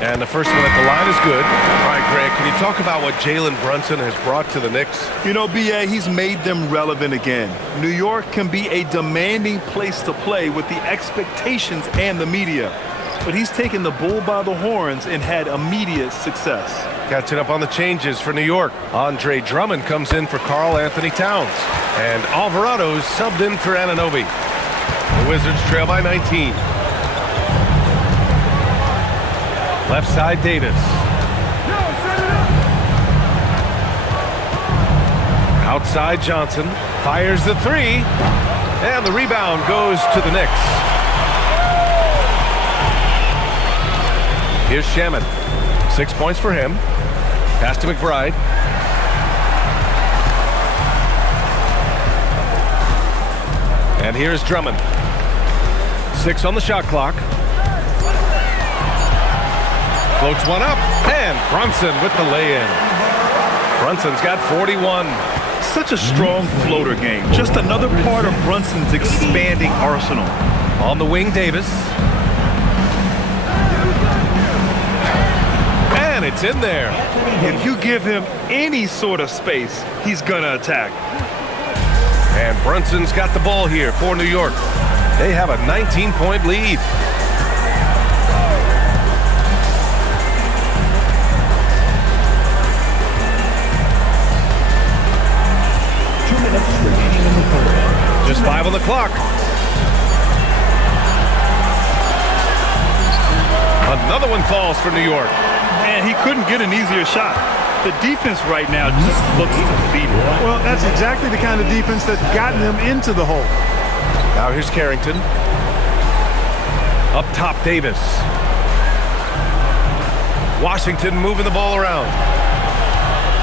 And the first one at the line is good. All right, Greg, can you talk about what Jalen Brunson has brought to the Knicks? You know, B.A., he's made them relevant again. New York can be a demanding place to play with the expectations and the media. But he's taken the bull by the horns and had immediate success. Catching up on the changes for New York. Andre Drummond comes in for Karl Anthony Towns. And Alvarado's subbed in for Anunoby. The Wizards trail by 19. Left side, Davis. Outside, Johnson. Fires the three. And the rebound goes to the Knicks. Here's Shaman. 6 points for him. Pass to McBride. And here's Drummond. 6 on the shot clock. Floats one up. And Brunson with the lay-in. Brunson's got 41. Such a strong floater game. Just another part of Brunson's expanding arsenal. On the wing, Davis. And it's in there. If you give him any sort of space, he's gonna attack. And Brunson's got the ball here for New York. They have a 19-point lead. Just 5 on the clock. Another one falls for New York. And he couldn't get an easier shot. The defense right now just looks defeated. Well, that's exactly the kind of defense that's gotten them into the hole. Now here's Carrington. Up top, Davis. Washington moving the ball around.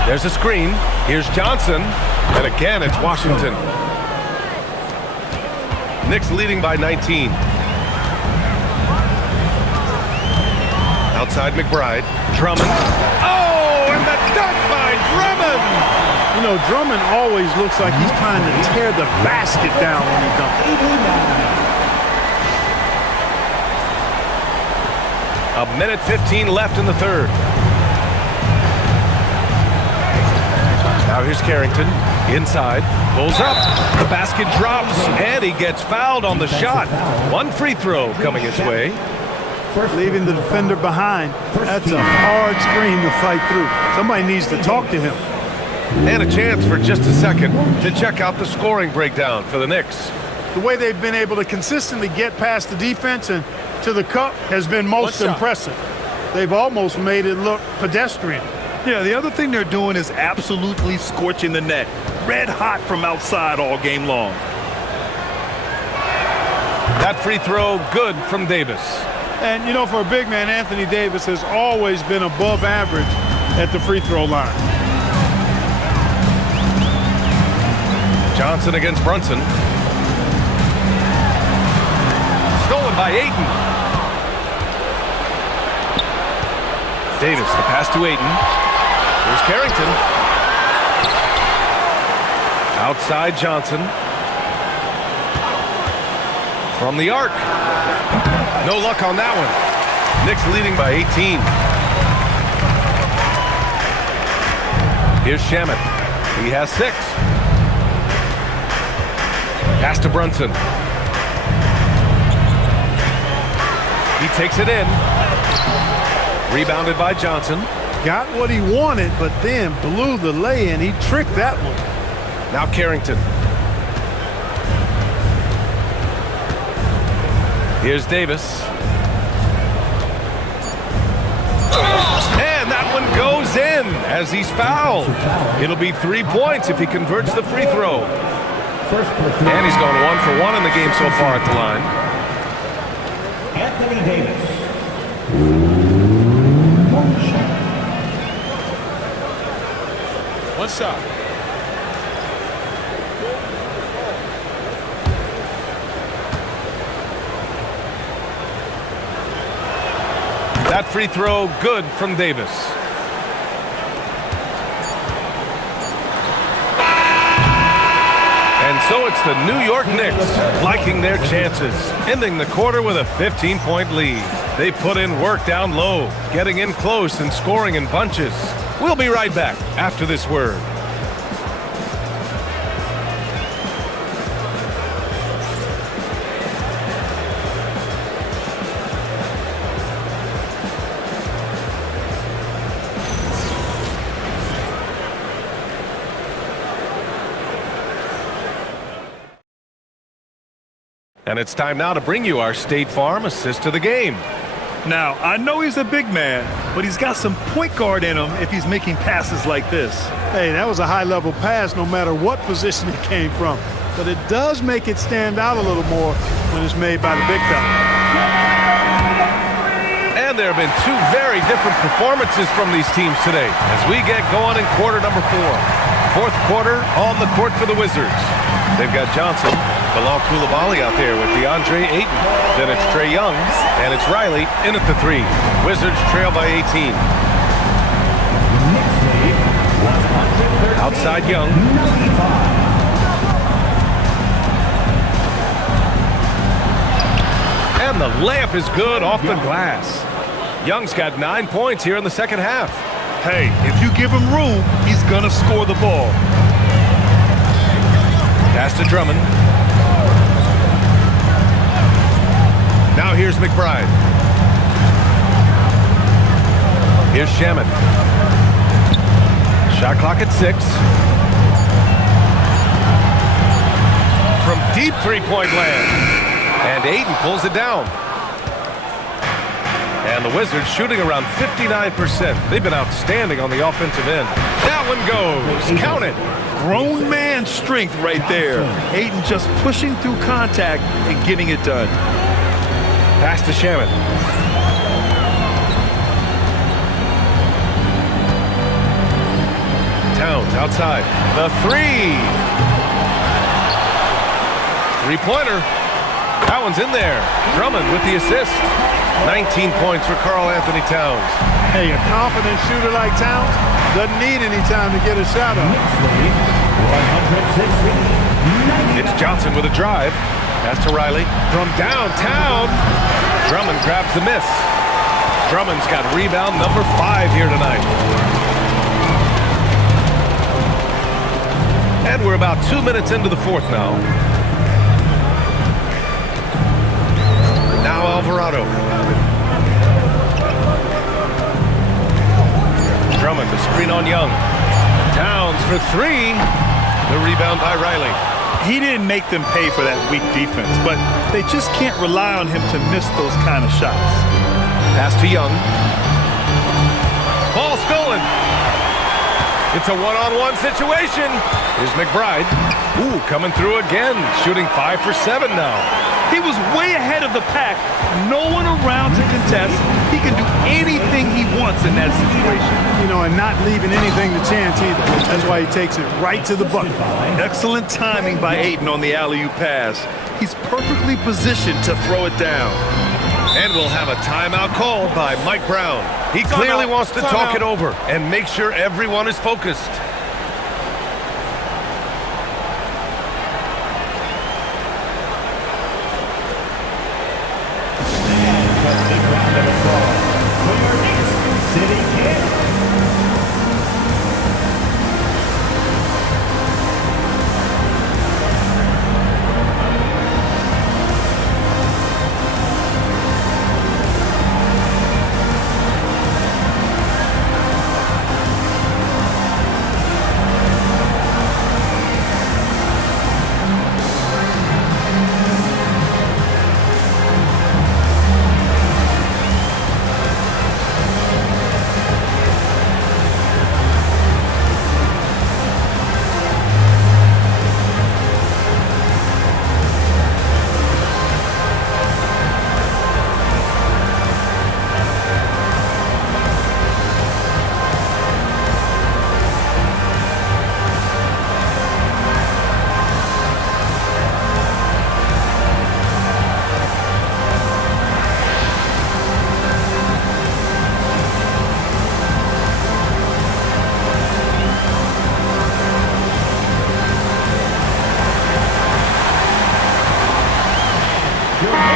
There's a screen. Here's Johnson. And again, it's Washington. Knicks leading by 19. Outside McBride. Drummond. Oh, and the dunk by Drummond! You know, Drummond always looks like he's trying to tear the basket down when he dunks. A minute 15 left in the third. Now here's Carrington. Inside. Pulls up. The basket drops. And he gets fouled on the shot. One free throw coming his way. Leaving the defender behind. That's a hard screen to fight through. Somebody needs to talk to him. And a chance for just a second to check out the scoring breakdown for the Knicks. The way they've been able to consistently get past the defense and to the cup has been most impressive. They've almost made it look pedestrian. Yeah, the other thing they're doing is absolutely scorching the net. Red hot from outside all game long. That free throw good from Davis. And, you know, for a big man, Anthony Davis has always been above average at the free throw line. Johnson against Brunson. Stolen by Ayton. Davis, the pass to Ayton. Here's Carrington. Outside Johnson. From the arc. No luck on that one. Knicks leading by 18. Here's Shaman. He has 6. Pass to Brunson. He takes it in. Rebounded by Johnson. Got what he wanted, but then blew the lay-in. He tricked that one. Now Carrington. Here's Davis. And that one goes in as he's fouled. It'll be 3 points if he converts the free throw. And he's gone 1 for 1 in the game so far at the line. Anthony Davis. One shot. That free throw good from Davis. And So it's the New York Knicks liking their chances, ending the quarter with a 15-point lead. They put in work down low, getting in close and scoring in bunches. We'll be right back after this word. And it's time now to bring you our State Farm assist to the game. Now, I know he's a big man, but he's got some point guard in him if he's making passes like this. Hey, that was a high-level pass no matter what position it came from. But it does make it stand out a little more when it's made by the big fella. And there have been two very different performances from these teams today as we get going in quarter number 4. Fourth quarter on the court for the Wizards. They've got Johnson, Bilal Coulibaly out there with DeAndre Ayton. Then it's Trae Young, and it's Riley in at the 3. Wizards trail by 18. Outside Young. And the layup is good off the glass. Young's got 9 points here in the second half. Hey, if you give him room, he's gonna score the ball. Pass to Drummond. Now here's McBride. Here's Shaman. Shot clock at 6. From deep three-point land. And Ayton pulls it down. And the Wizards shooting around 59%. They've been outstanding on the offensive end. That one goes. Count it. Grown man strength right there. Ayton just pushing through contact and getting it done. Pass to Shaman. Towns outside. The 3. Three-pointer. That one's in there. Drummond with the assist. 19 points for Karl Anthony Towns. Hey, a confident shooter like Towns doesn't need any time to get a shot up. It's Johnson with a drive. Pass to Riley. From downtown. Drummond grabs the miss. Drummond's got rebound number 5 here tonight. And we're about 2 minutes into the fourth now. Now Alvarado. Drummond, the screen on Young. Towns for 3. The rebound by Riley. He didn't make them pay for that weak defense, but they just can't rely on him to miss those kind of shots. Pass to Young. Ball stolen. It's a one-on-one situation. Here's McBride. Ooh, coming through again. Shooting 5 for 7 now. He was way ahead of the pack. No one around to contest. He can do anything he wants in that situation. You know, and not leaving anything to chance either. That's why he takes it right to the bucket. Excellent timing by Ayton on the alley-oop pass. He's perfectly positioned to throw it down. And we'll have a timeout called by Mike Brown. He clearly wants to talk it over and make sure everyone is focused.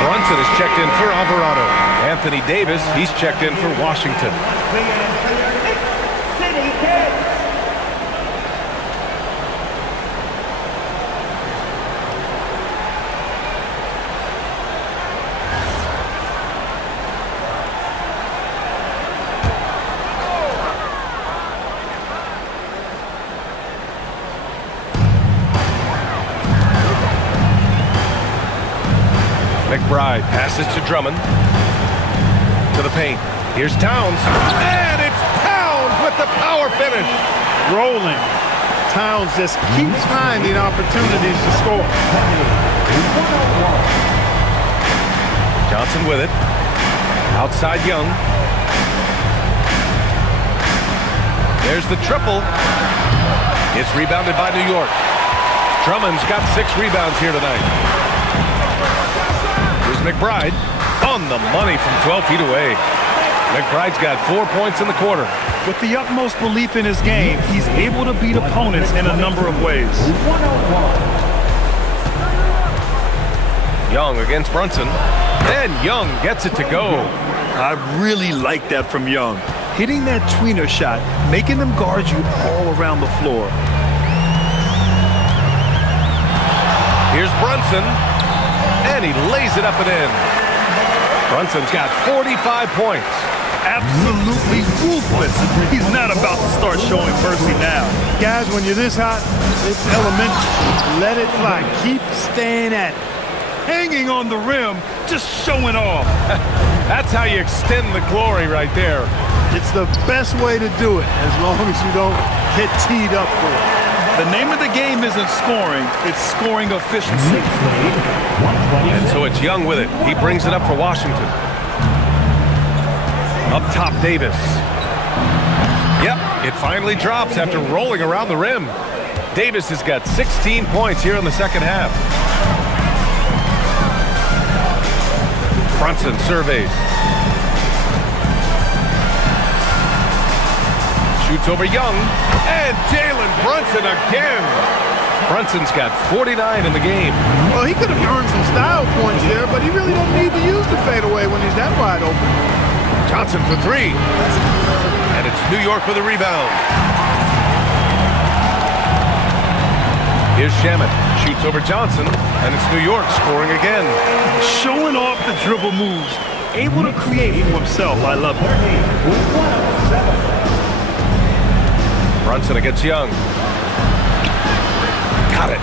Brunson is checked in for Alvarado. Anthony Davis, he's checked in for Washington. McBride passes to Drummond. To the paint. Here's Towns. And it's Towns with the power finish. Rolling. Towns just keeps finding opportunities to score. Johnson with it. Outside Young. There's the triple. It's rebounded by New York. Drummond's got 6 rebounds here tonight. Here's McBride on the money from 12 feet away. McBride's got 4 points in the quarter. With the utmost belief in his game, he's able to beat opponents in a number of ways. Young against Brunson. And Young gets it to go. I really like that from Young. Hitting that tweener shot, making them guard you all around the floor. Here's Brunson. And he lays it up and in. Brunson's got 45 points. Absolutely ruthless. He's not about to start showing mercy now. Guys, when you're this hot, it's elementary. Let it fly. Keep staying at it. Hanging on the rim, just showing off. That's how you extend the glory right there. It's the best way to do it, as long as you don't get teed up for it. The name of the game isn't scoring, it's scoring efficiency. And so it's Young with it. He brings it up for Washington. Up top, Davis. Yep, it finally drops after rolling around the rim. Davis has got 16 points here in the second half. Brunson surveys. Shoots over Young. And Jalen Brunson again. Brunson's got 49 in the game. Well, he could have earned some style points there, but he really don't need to use the fadeaway when he's that wide open. Johnson for 3. And it's New York with a rebound. Here's Shaman. Shoots over Johnson. And it's New York scoring again. Showing off the dribble moves. Able to create for himself. I love it. Brunson against Young. Got it.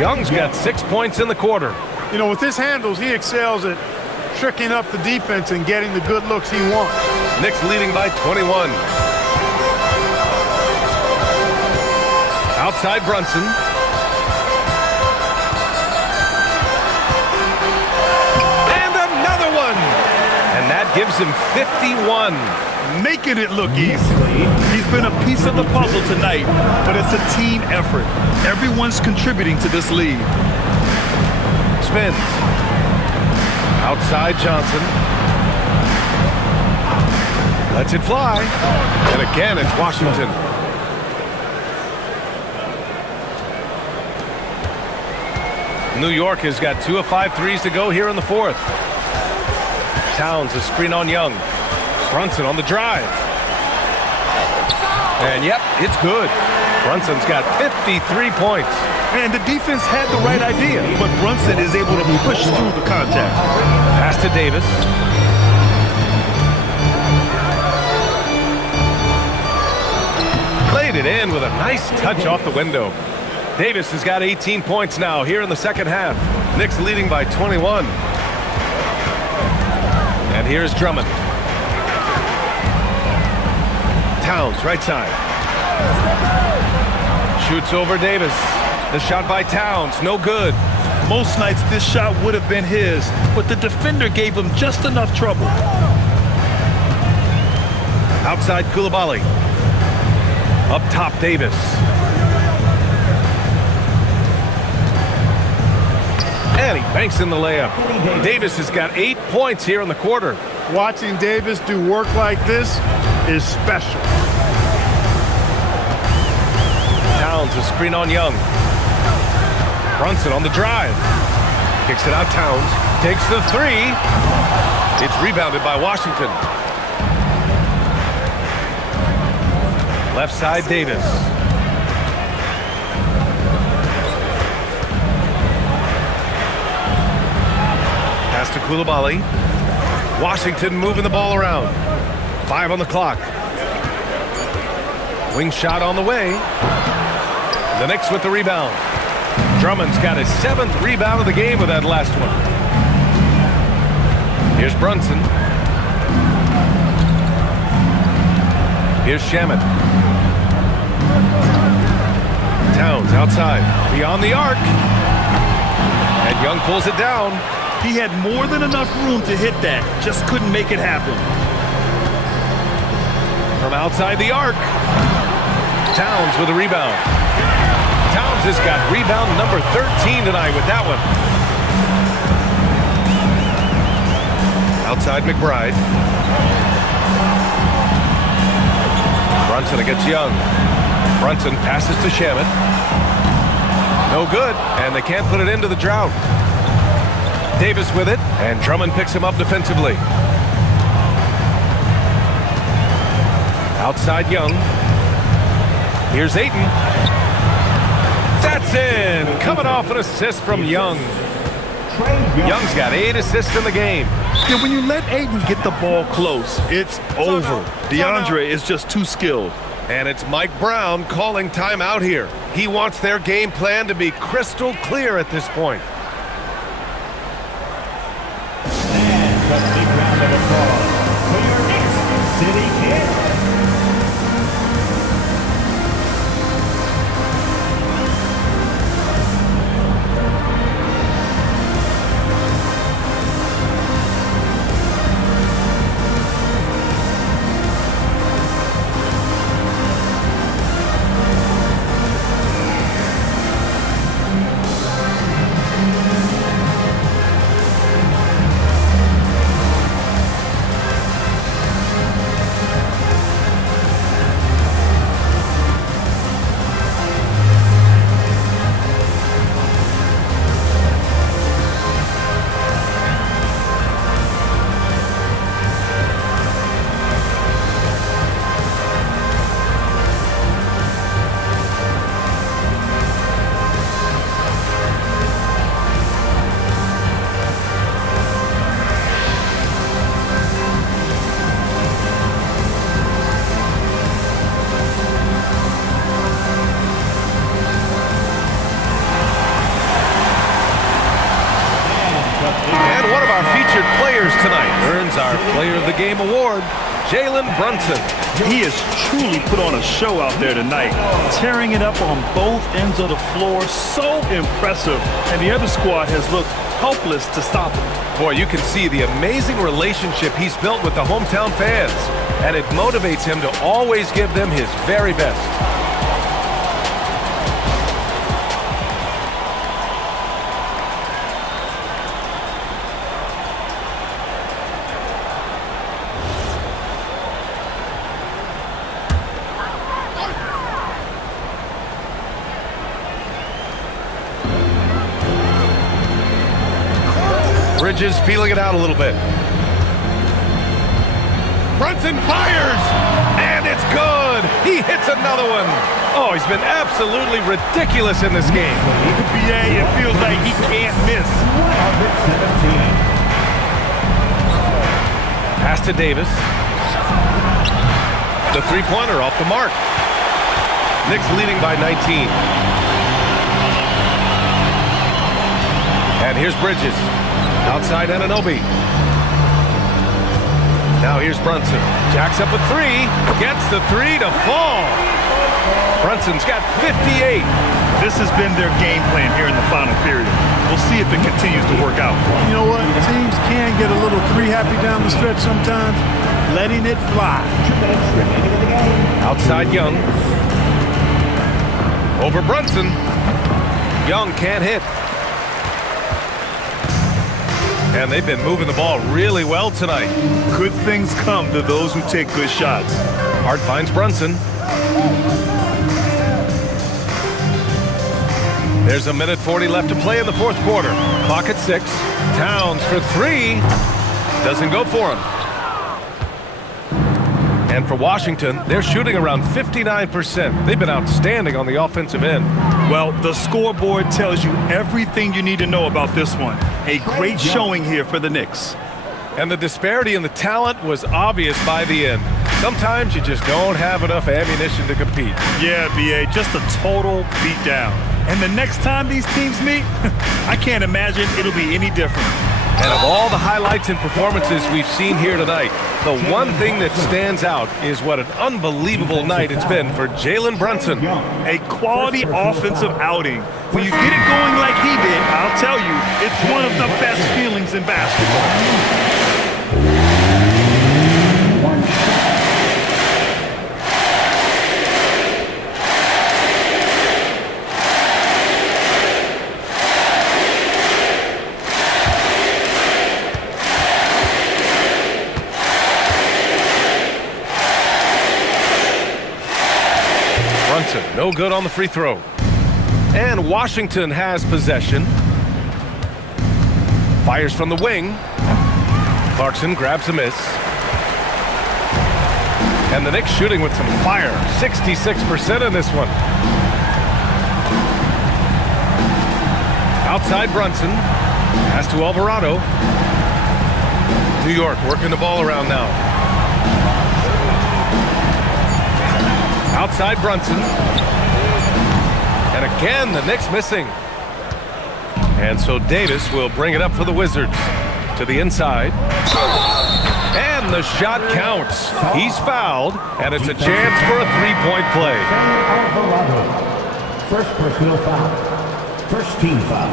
Young's got 6 points in the quarter. You know, with his handles, he excels at tricking up the defense and getting the good looks he wants. Knicks leading by 21. Outside Brunson. And another one. And that gives him 51. Making it look easy. He's been a piece of the puzzle tonight, but it's a team effort. Everyone's contributing to this lead. Spins. Outside Johnson. Lets it fly. And again, it's Washington. New York has got 2 of 5 threes to go here in the fourth. Towns a screen on Young. Brunson on the drive. And yep, it's good. Brunson's got 53 points. And the defense had the right idea, but Brunson is able to push through the contact. Pass to Davis. Played it in with a nice touch off the window. Davis has got 18 points now here in the second half. Knicks leading by 21. And here's Drummond. Towns, right side. Shoots over Davis. The shot by Towns, no good. Most nights this shot would have been his, but the defender gave him just enough trouble. Outside Coulibaly. Up top, Davis. And he banks in the layup. Davis has got 8 points here in the quarter. Watching Davis do work like this is special. Towns a screen on Young. Brunson on the drive. Kicks it out Towns. Takes the three. It's rebounded by Washington. Left side, Davis. Pass to Coulibaly. Washington moving the ball around. 5 on the clock. Wing shot on the way. The Knicks with the rebound. Drummond's got his 7th rebound of the game with that last one. Here's Brunson. Here's Shamet. Towns outside. Beyond the arc. And Young pulls it down. He had more than enough room to hit that. Just couldn't make it happen. From outside the arc. Towns with a rebound. Towns has got rebound number 13 tonight with that one. Outside McBride. Brunson against Young. Brunson passes to Shamet. No good, and they can't put it into the drought. Davis with it, and Drummond picks him up defensively. Outside Young. Here's Ayton. That's in! Coming off an assist from Young. Young's got 8 assists in the game. Yeah, when you let Ayton get the ball close, it's over. DeAndre is just too skilled. And it's Mike Brown calling timeout here. He wants their game plan to be crystal clear at this point. And a big round of applause for your Knicks City Kid. Tonight earns our Player of the Game award, Jalen Brunson. He has truly put on a show out there tonight, tearing it up on both ends of the floor. So impressive, and the other squad has looked helpless to stop him. Boy, you can see the amazing relationship he's built with the hometown fans, and it motivates him to always give them his very best. Bridges feeling it out a little bit. Brunson fires, and it's good. He hits another one. Oh, he's been absolutely ridiculous in this game. BA, it feels like he can't miss. 17. Pass to Davis. The three-pointer off the mark. Knicks leading by 19. And here's Bridges. Outside Anunoby. Now here's Brunson. Jacks up a three. Gets the three to fall. Brunson's got 58. This has been their game plan here in the final period. We'll see if it continues to work out. You know what? Teams can get a little three-happy down the stretch sometimes. Letting it fly. Outside Young. Over Brunson. Young can't hit. And they've been moving the ball really well tonight. Good things come to those who take good shots. Hart finds Brunson. There's 1:40 left to play in the fourth quarter. Clock at 6. Towns for 3. Doesn't go for him. And for Washington, they're shooting around 59%. They've been outstanding on the offensive end. Well, the scoreboard tells you everything you need to know about this one. A great showing here for the Knicks. And the disparity in the talent was obvious by the end. Sometimes you just don't have enough ammunition to compete. Yeah, B.A., just a total beatdown. And the next time these teams meet, I can't imagine it'll be any different. And of all the highlights and performances we've seen here tonight, the one thing that stands out is what an unbelievable night it's been for Jalen Brunson. A quality offensive outing. When you get it going like he did, I'll tell you, it's one of the best feelings in basketball. Brunson, no good on the free throw. And Washington has possession. Fires from the wing. Clarkson grabs a miss. And the Knicks shooting with some fire. 66% in this one. Outside Brunson. Pass to Alvarado. New York working the ball around now. Outside Brunson. And again, the Knicks missing. And so Davis will bring it up for the Wizards. To the inside. And the shot counts. He's fouled, and it's a chance for a three-point play. Alvarado. First personal foul. First team foul.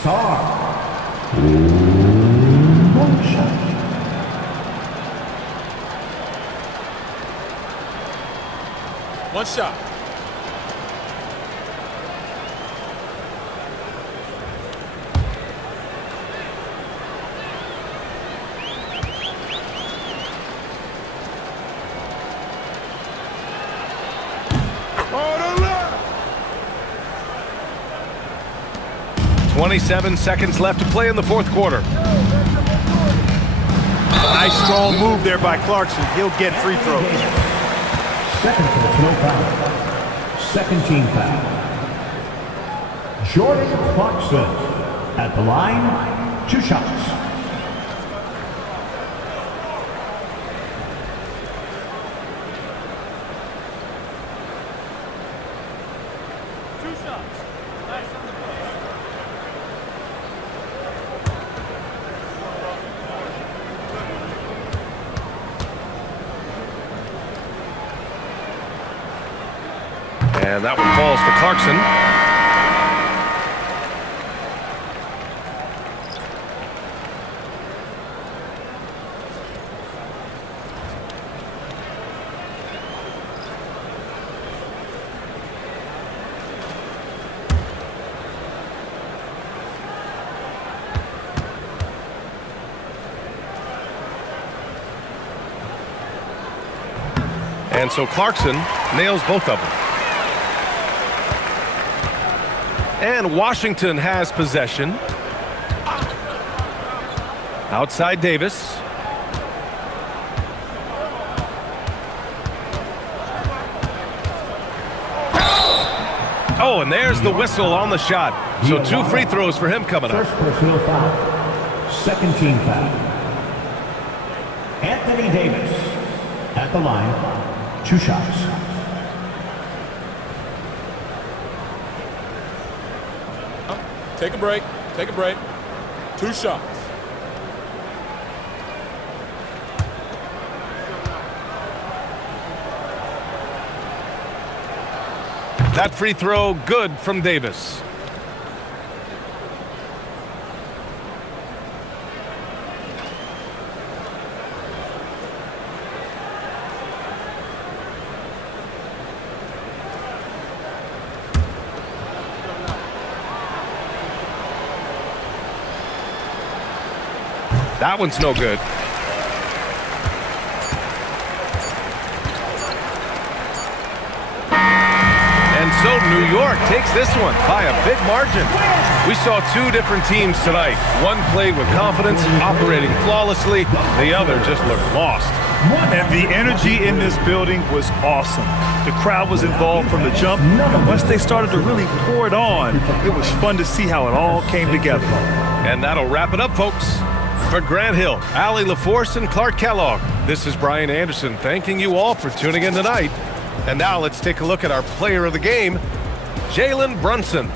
Sarr. One shot. One shot. Oh, the left. 27 seconds left to play in the fourth quarter. Nice strong move there by Clarkson. He'll get free throws. Second personal foul. Second team foul. Jordan Clarkson at the line. 2 shots. And that one falls for Clarkson. And so Clarkson nails both of them. And Washington has possession. Outside Davis. Oh, and there's the whistle on the shot. So 2 free throws for him coming up. First personal foul. Second team foul. Anthony Davis at the line. 2 shots. Take a break. Take a break. 2 shots. That free throw good from Davis. That one's no good. And So New York takes this one by a big margin. We saw two different teams tonight. One played with confidence, operating flawlessly. The other just looked lost. And the energy in this building was awesome. The crowd was involved from the jump, and once they started to really pour it on, it was fun to see how it all came together. And that'll wrap it up, folks. For Grant Hill, Allie LaForce, and Clark Kellogg, this is Brian Anderson thanking you all for tuning in tonight. And now let's take a look at our player of the game, Jalen Brunson.